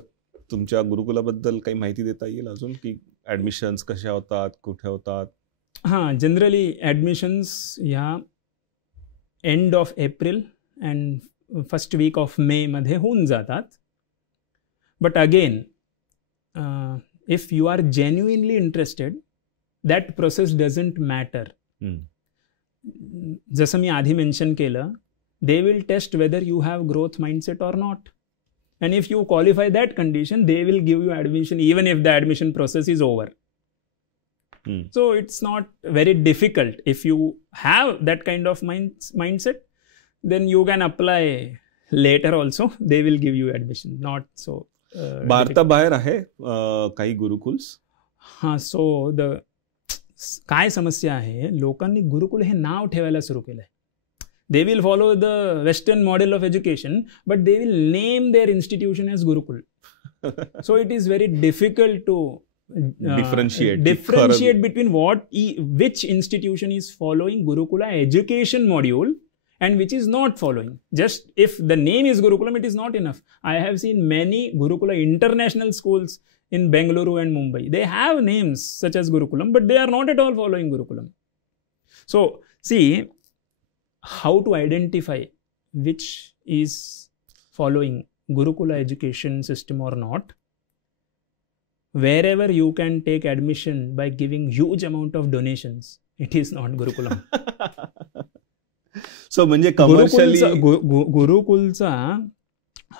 तुमच्या गुरुकुलाबद्दल काही माहिती देता येईल अजून, की ॲडमिशन्स कशा होतात, कुठे होतात? जनरली ॲडमिशन्स ह्या end of April and first week of May मध्ये होऊन जातात. But again if you are genuinely interested, that process doesn't matter. जसं मी आधी मेन्शन केलं, they will test whether you have growth mindset or not. And if you qualify that condition, they will give you admission even if the admission process is over. So it's not very difficult. If you have that kind of mindset, then you can apply later also. They will give you admission. Not so भारताबाहेर आहे काही gurukuls. so the काय समस्या आहे, लोकांनी गुरुकुल हे नाव ठेवायला सुरू केलंय. They will follow the western model of education, but they will name their institution as gurukul. So it is very difficult to differentiate between which institution is following Gurukula education module and which is not following. Just if the name is Gurukulam, it is not enough. I have seen many Gurukula international schools in Bengaluru and Mumbai. They have names such as Gurukulam, but they are not at all following Gurukulam. So, see how to identify which is following Gurukula education system or not. Wherever you can take admission by giving huge amount of donations, it is not Gurukulam. So, म्हणजे commercially गुरुकुलचा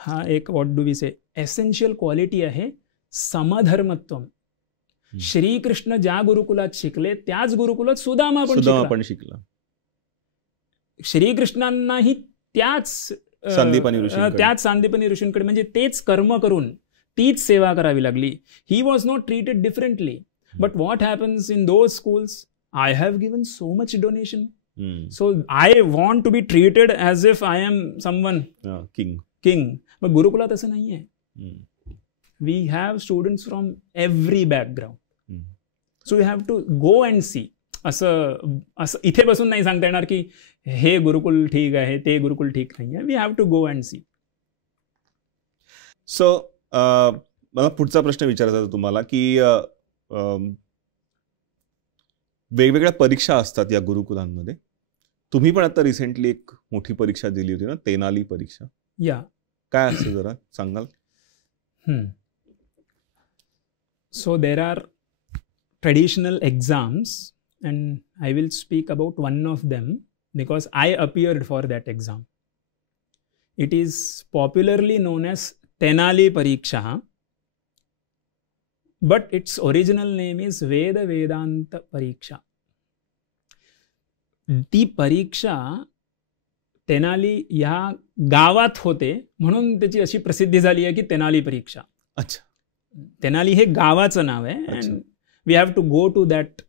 हा एक what do we say essential quality आहे, समधर्मत्वम. श्रीकृष्ण ज्या गुरुकुलात शिकले त्याच गुरुकुलात सुदामा पण शिकला. श्रीकृष्णांनाही त्याच सांदीपनी ऋषींकडे म्हणजे तेच कर्म करून तीच सेवा करावी लागली. He was not treated differently. But what happens in those schools, I have given so much donation, so I want to be treated as if I am someone king. But गुरुकुलात असं नाही आहे. We have students from every background. So you have to go and see. असं इथे बसून नाही सांगता येणार की हे गुरुकुल ठीक आहे, ते गुरुकुल ठीक नाही आहे. We have to go and see. So मला पुढचा प्रश्न विचारायचा होता तुम्हाला की वेगवेगळ्या परीक्षा असतात या गुरुकुलांमध्ये. तुम्ही पण आता रिसेंटली एक मोठी परीक्षा दिली होती ना, तेनाली परीक्षा. या काय असतं जरा सांगाल? So there are traditional exams and I will speak about one of them because I appeared for that exam. It is popularly known as Tenali Pariksha, but its original name is Veda Vedanta Pariksha. ती परीक्षा तेनाली ह्या गावात होते म्हणून त्याची अशी प्रसिद्धी झाली आहे की तेनाली परीक्षा. अच्छा. तेनाली हे गावाचं नाव आहे and we have to go to that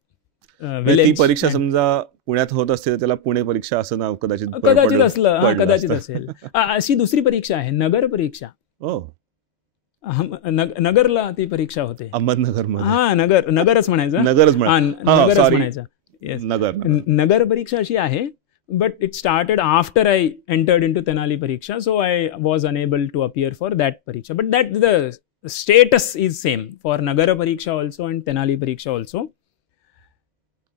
village. ती परीक्षा समजा पुण्यात होत असते तर त्याला पुणे परीक्षा असं नाव कदाचित असलं, कदाचित असेल. अशी दुसरी परीक्षा आहे नगर परीक्षा. नगरला ती परीक्षा होते, अहमदनगर. नगरच म्हणायचं, नगरच म्हणायचं. नगर परीक्षा अशी आहे. But it started after I entered into Tenali Pariksha, so I was unable to appear for that Pariksha. But that the status is same for Nagara Pariksha also and Tenali Pariksha also.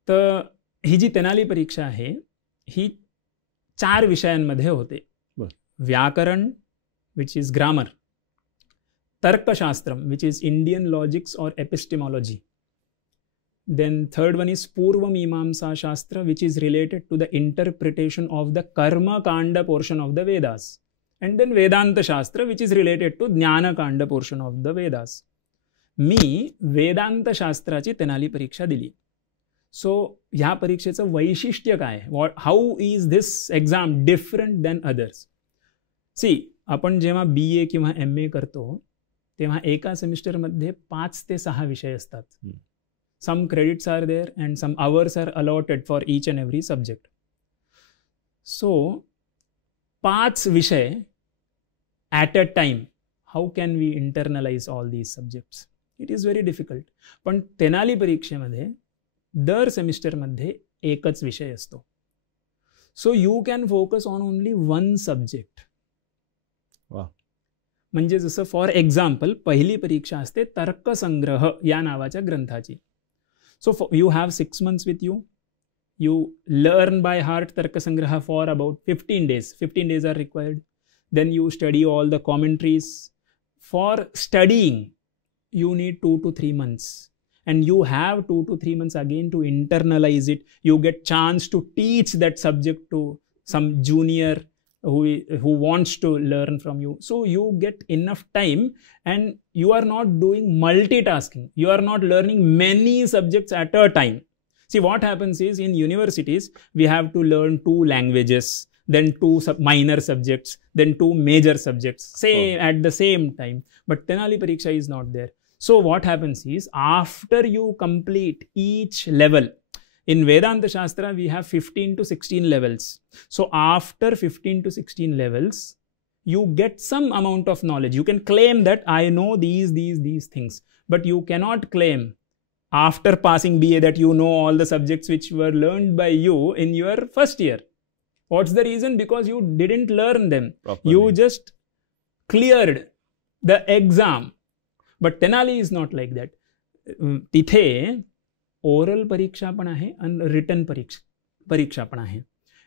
तर ही जी तेनाली परीक्षा आहे ही 4 विषयांमध्ये होते. Vyakarana which is grammar, tarkashastram which is Indian logics or epistemology. Then third one is Purva Mimamsa Shastra, which is related to the interpretation of the Karma Kanda portion of the Vedas. And then Vedanta Shastra, which is related to Jnana Kanda portion of the Vedas. मी वेदांत शास्त्राची तेनाली परीक्षा दिली. So ह्या परीक्षेचं वैशिष्ट्य काय? How is this exam different than others? See, आपण जेव्हा BA किंवा MA करतो तेव्हा एका सेमिस्टरमध्ये 5 ते 6 विषय असतात. Some credits are there and some hours are allotted for each and every subject. So, 5 विषय at a time. How can we internalize all these subjects? It is very difficult. पण तेनाली परीक्षेमध्ये दर सेमिस्टरमध्ये एकच विषय असतो. So you can focus on only one subject. Wow. म्हणजे जसं फॉर एक्झाम्पल पहिली परीक्षा असते तर्कसंग्रह या नावाच्या ग्रंथाची. So you have 6 months with you. You learn by heart Tarkasangraha for about 15 days. 15 days are required. Then you study all the commentaries. For studying, you need 2 to 3 months. And you have 2 to 3 months again to internalize it. You get chance to teach that subject to some junior who wants to learn from you. So you get enough time and you are not doing multitasking. You are not learning many subjects at a time. See, what happens is in universities, we have to learn 2 languages, then 2 minor subjects, then 2 major subjects, at the same time. But Tenali Pariksha is not there. So what happens is after you complete each level, in Vedanta Shastra, we have 15 to 16 levels. So after 15 to 16 levels, you get some amount of knowledge. You can claim that I know these things. But you cannot claim after passing BA that you know all the subjects which were learned by you in your first year. What's the reason? Because you didn't learn them. Properly. You just cleared the exam. But Tenali is not like that. तिथे oral परीक्षा पण आहे आणि return परीक्षा पण आहे.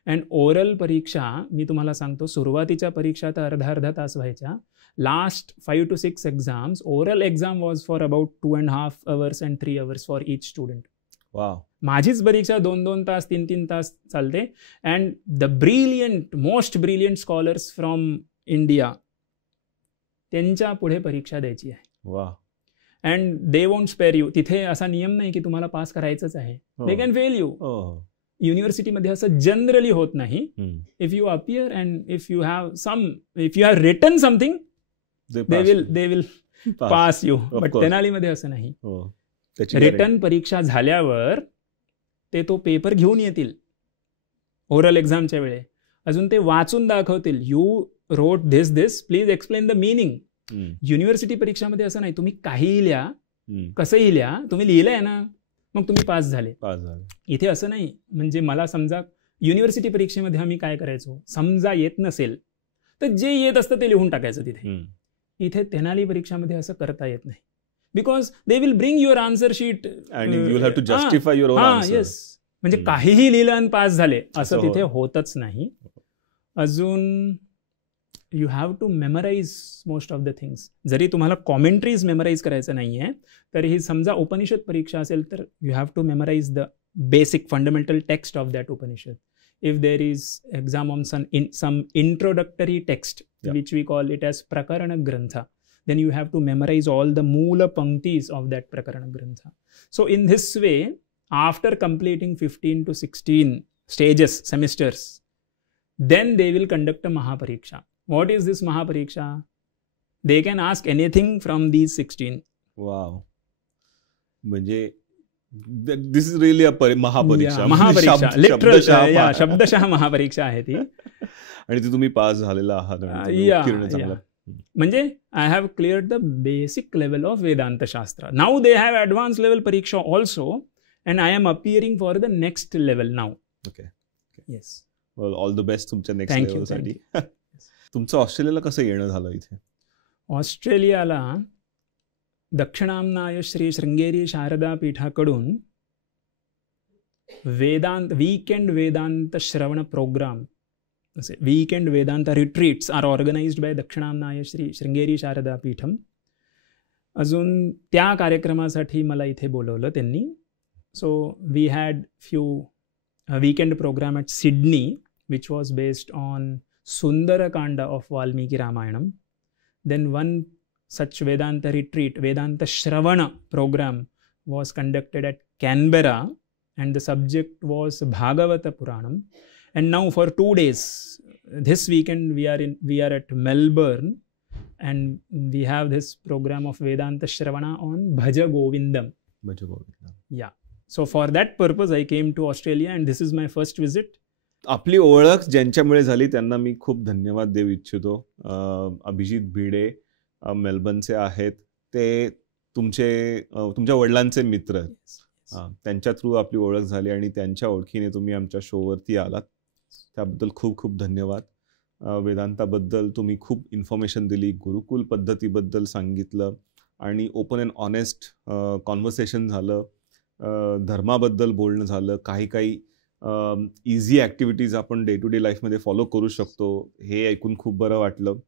And oral परीक्षा मी तुम्हाला सांगतो, सुरुवातीच्या परीक्षा तर अर्धा तास व्हायच्या. Last 5 to 6 exams, oral exam was for about 2.5 hours and 3 hours for each student. माझीच परीक्षा 2-2 तास 3-3 तास चालते. And the most brilliant scholars from India त्यांच्या पुढे परीक्षा द्यायची आहे. And they won't spare you. तिथे असा नियम नाही की तुम्हाला पास करायचंच आहे. They can fail you. युनिव्हर्सिटीमध्ये असं जनरली होत नाही. If you appear and if you have written something, they will pass you. But तेनालीमध्ये असं नाही. रिटन परीक्षा झाल्यावर ते तो पेपर घेऊन येतील ओरल एक्झामच्या वेळे. अजून ते वाचून दाखवतील. You wrote this please explain the meaning. University परीक्षामध्ये असं नाही. तुम्ही काहीही लिहा, कसंही लिहा, तुम्ही लिहिलंय ना, मग तुम्ही पास झाले. इथे असं नाही, म्हणजे मला समजा युनिव्हर्सिटी परीक्षेमध्ये आम्ही काय करायचो, समजा येत नसेल तर जे येत असतं ते लिहून टाकायचं तिथे. इथे तेनाली परीक्षामध्ये असं करता येत नाही, because they will bring your answer sheet आणि you will have to justify your own answer. Yes, म्हणजे काहीही लिहिलं आणि पास झाले असं तिथे होतच नाही. अजून you have to memorize most of the things. जरी तुम्हाला कॉमेंट्रीज मेमराईज करायचं नाही आहे तरीही समजा उपनिषद परीक्षा असेल तर you have to memorize the basic fundamental text of that Upanishad. If there is exam on some introductory text, which we call it as Prakarana Grantha, then you have to memorize all the Moola Panktis of that Prakarana Grantha. So in this way, after completing 15 to 16 stages, semesters, then they will conduct a Mahapariksha. What is this Mahapariksha? They can ask anything from these 16. Wow. म्हणजे this is really a mahapariksha. महापरीक्षा literal शब्दशः महापरीक्षा आहे ती. आणि ती तुम्ही pass झालेला आहात. म्हणजे I have cleared the basic level of Vedanta शास्त्र. Now they have advance level परीक्षा also and I am appearing for the next level now. Okay, yes. Well, all the best तुमच्या नेक्स्ट लेवलसाठी. तुमचं ऑस्ट्रेलियाला कसं येणं झालं इथे? ऑस्ट्रेलियाला दक्षिणामनाय श्री शृंगेरी शारदा पीठाकडून वेदांत वीकेंड वेदांत श्रवण प्रोग्राम, असे weekend Vedanta retreats are organized by Dakshinamnaya Shri Sringeri Sharada Peetham. अजून त्या कार्यक्रमासाठी मला इथे बोलवलं त्यांनी. So we had few weekend programme at Sydney which was based on Sundarkand of Valmiki Ramayanam. Then one such Vedanta retreat, Vedanta Shravana program was conducted at Canberra and the subject was Bhagavata Puranam. And now for 2 days, this weekend we are at Melbourne and we have this program of Vedanta Shravana on Bhaja Govindam. Bhaja Govindam. Yeah. So for that purpose I came to Australia and this is my first visit. आपली ओळख ज्यांच्यामुळे झाली त्यांना मी खूप धन्यवाद देऊ इच्छितो. अभिजित भिडे मेलबर्नचे आहेत, ते तुमच्या वडिलांचे मित्र. त्यांच्या थ्रू आपली ओळख झाली आणि त्यांच्या ओळखीने तुम्ही आमच्या शोवरती आलात, त्याबद्दल खूप खूप धन्यवाद. वेदांताबद्दल तुम्ही खूप इन्फॉर्मेशन दिली, गुरुकुल पद्धतीबद्दल सांगितलं आणि ओपन अँड ऑनेस्ट कॉन्व्हर्सेशन झालं, धर्माबद्दल बोलणं झालं, काही इझी ॲक्टिव्हिटीज आपण डे टू डे लाईफमध्ये फॉलो करू शकतो, हे ऐकून खूप बरं वाटलं.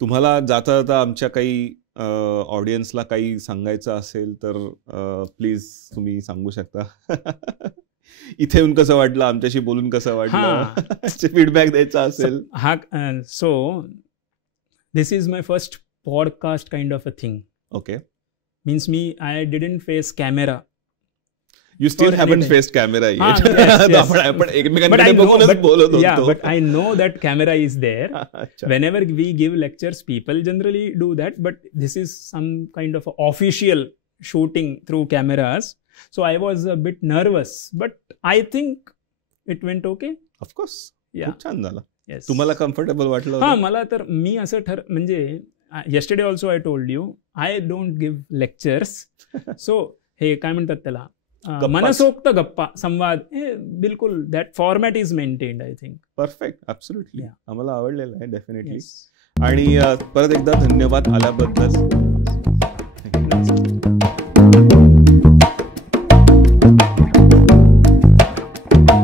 तुम्हाला जाता जाता आमच्या काही ऑडियन्सला काही सांगायचं असेल तर प्लीज तुम्ही सांगू शकता. इथे येऊन कसं वाटलं, आमच्याशी बोलून कसं वाटलं, फीडबॅक द्यायचा असेल. So this is my first podcast kind of a thing. Okay, means I didn't face camera. You still haven't faced camera yet. आपण एकमेकांकडे बघूनच बोलत होतो. Yeah, but I know that camera is there. Whenever we give lectures, people generally do that, but this is some kind of official shooting through cameras. So I was a bit nervous, but I think it went okay. Of course. Yeah. खूप छान झालं. Yes. तुम्हाला comfortable वाटलं? हां, मला तर मी असं म्हणजे yesterday also I told you, I don't give lectures. So हे काय म्हणतात त्याला, मनसोक्त गप्पा संवाद, हे बिलकुल that format is maintained. I think perfect, absolutely. आम्हाला आवडलेलं आहे डेफिनेटली. आणि परत एकदा धन्यवाद आल्याबद्दल.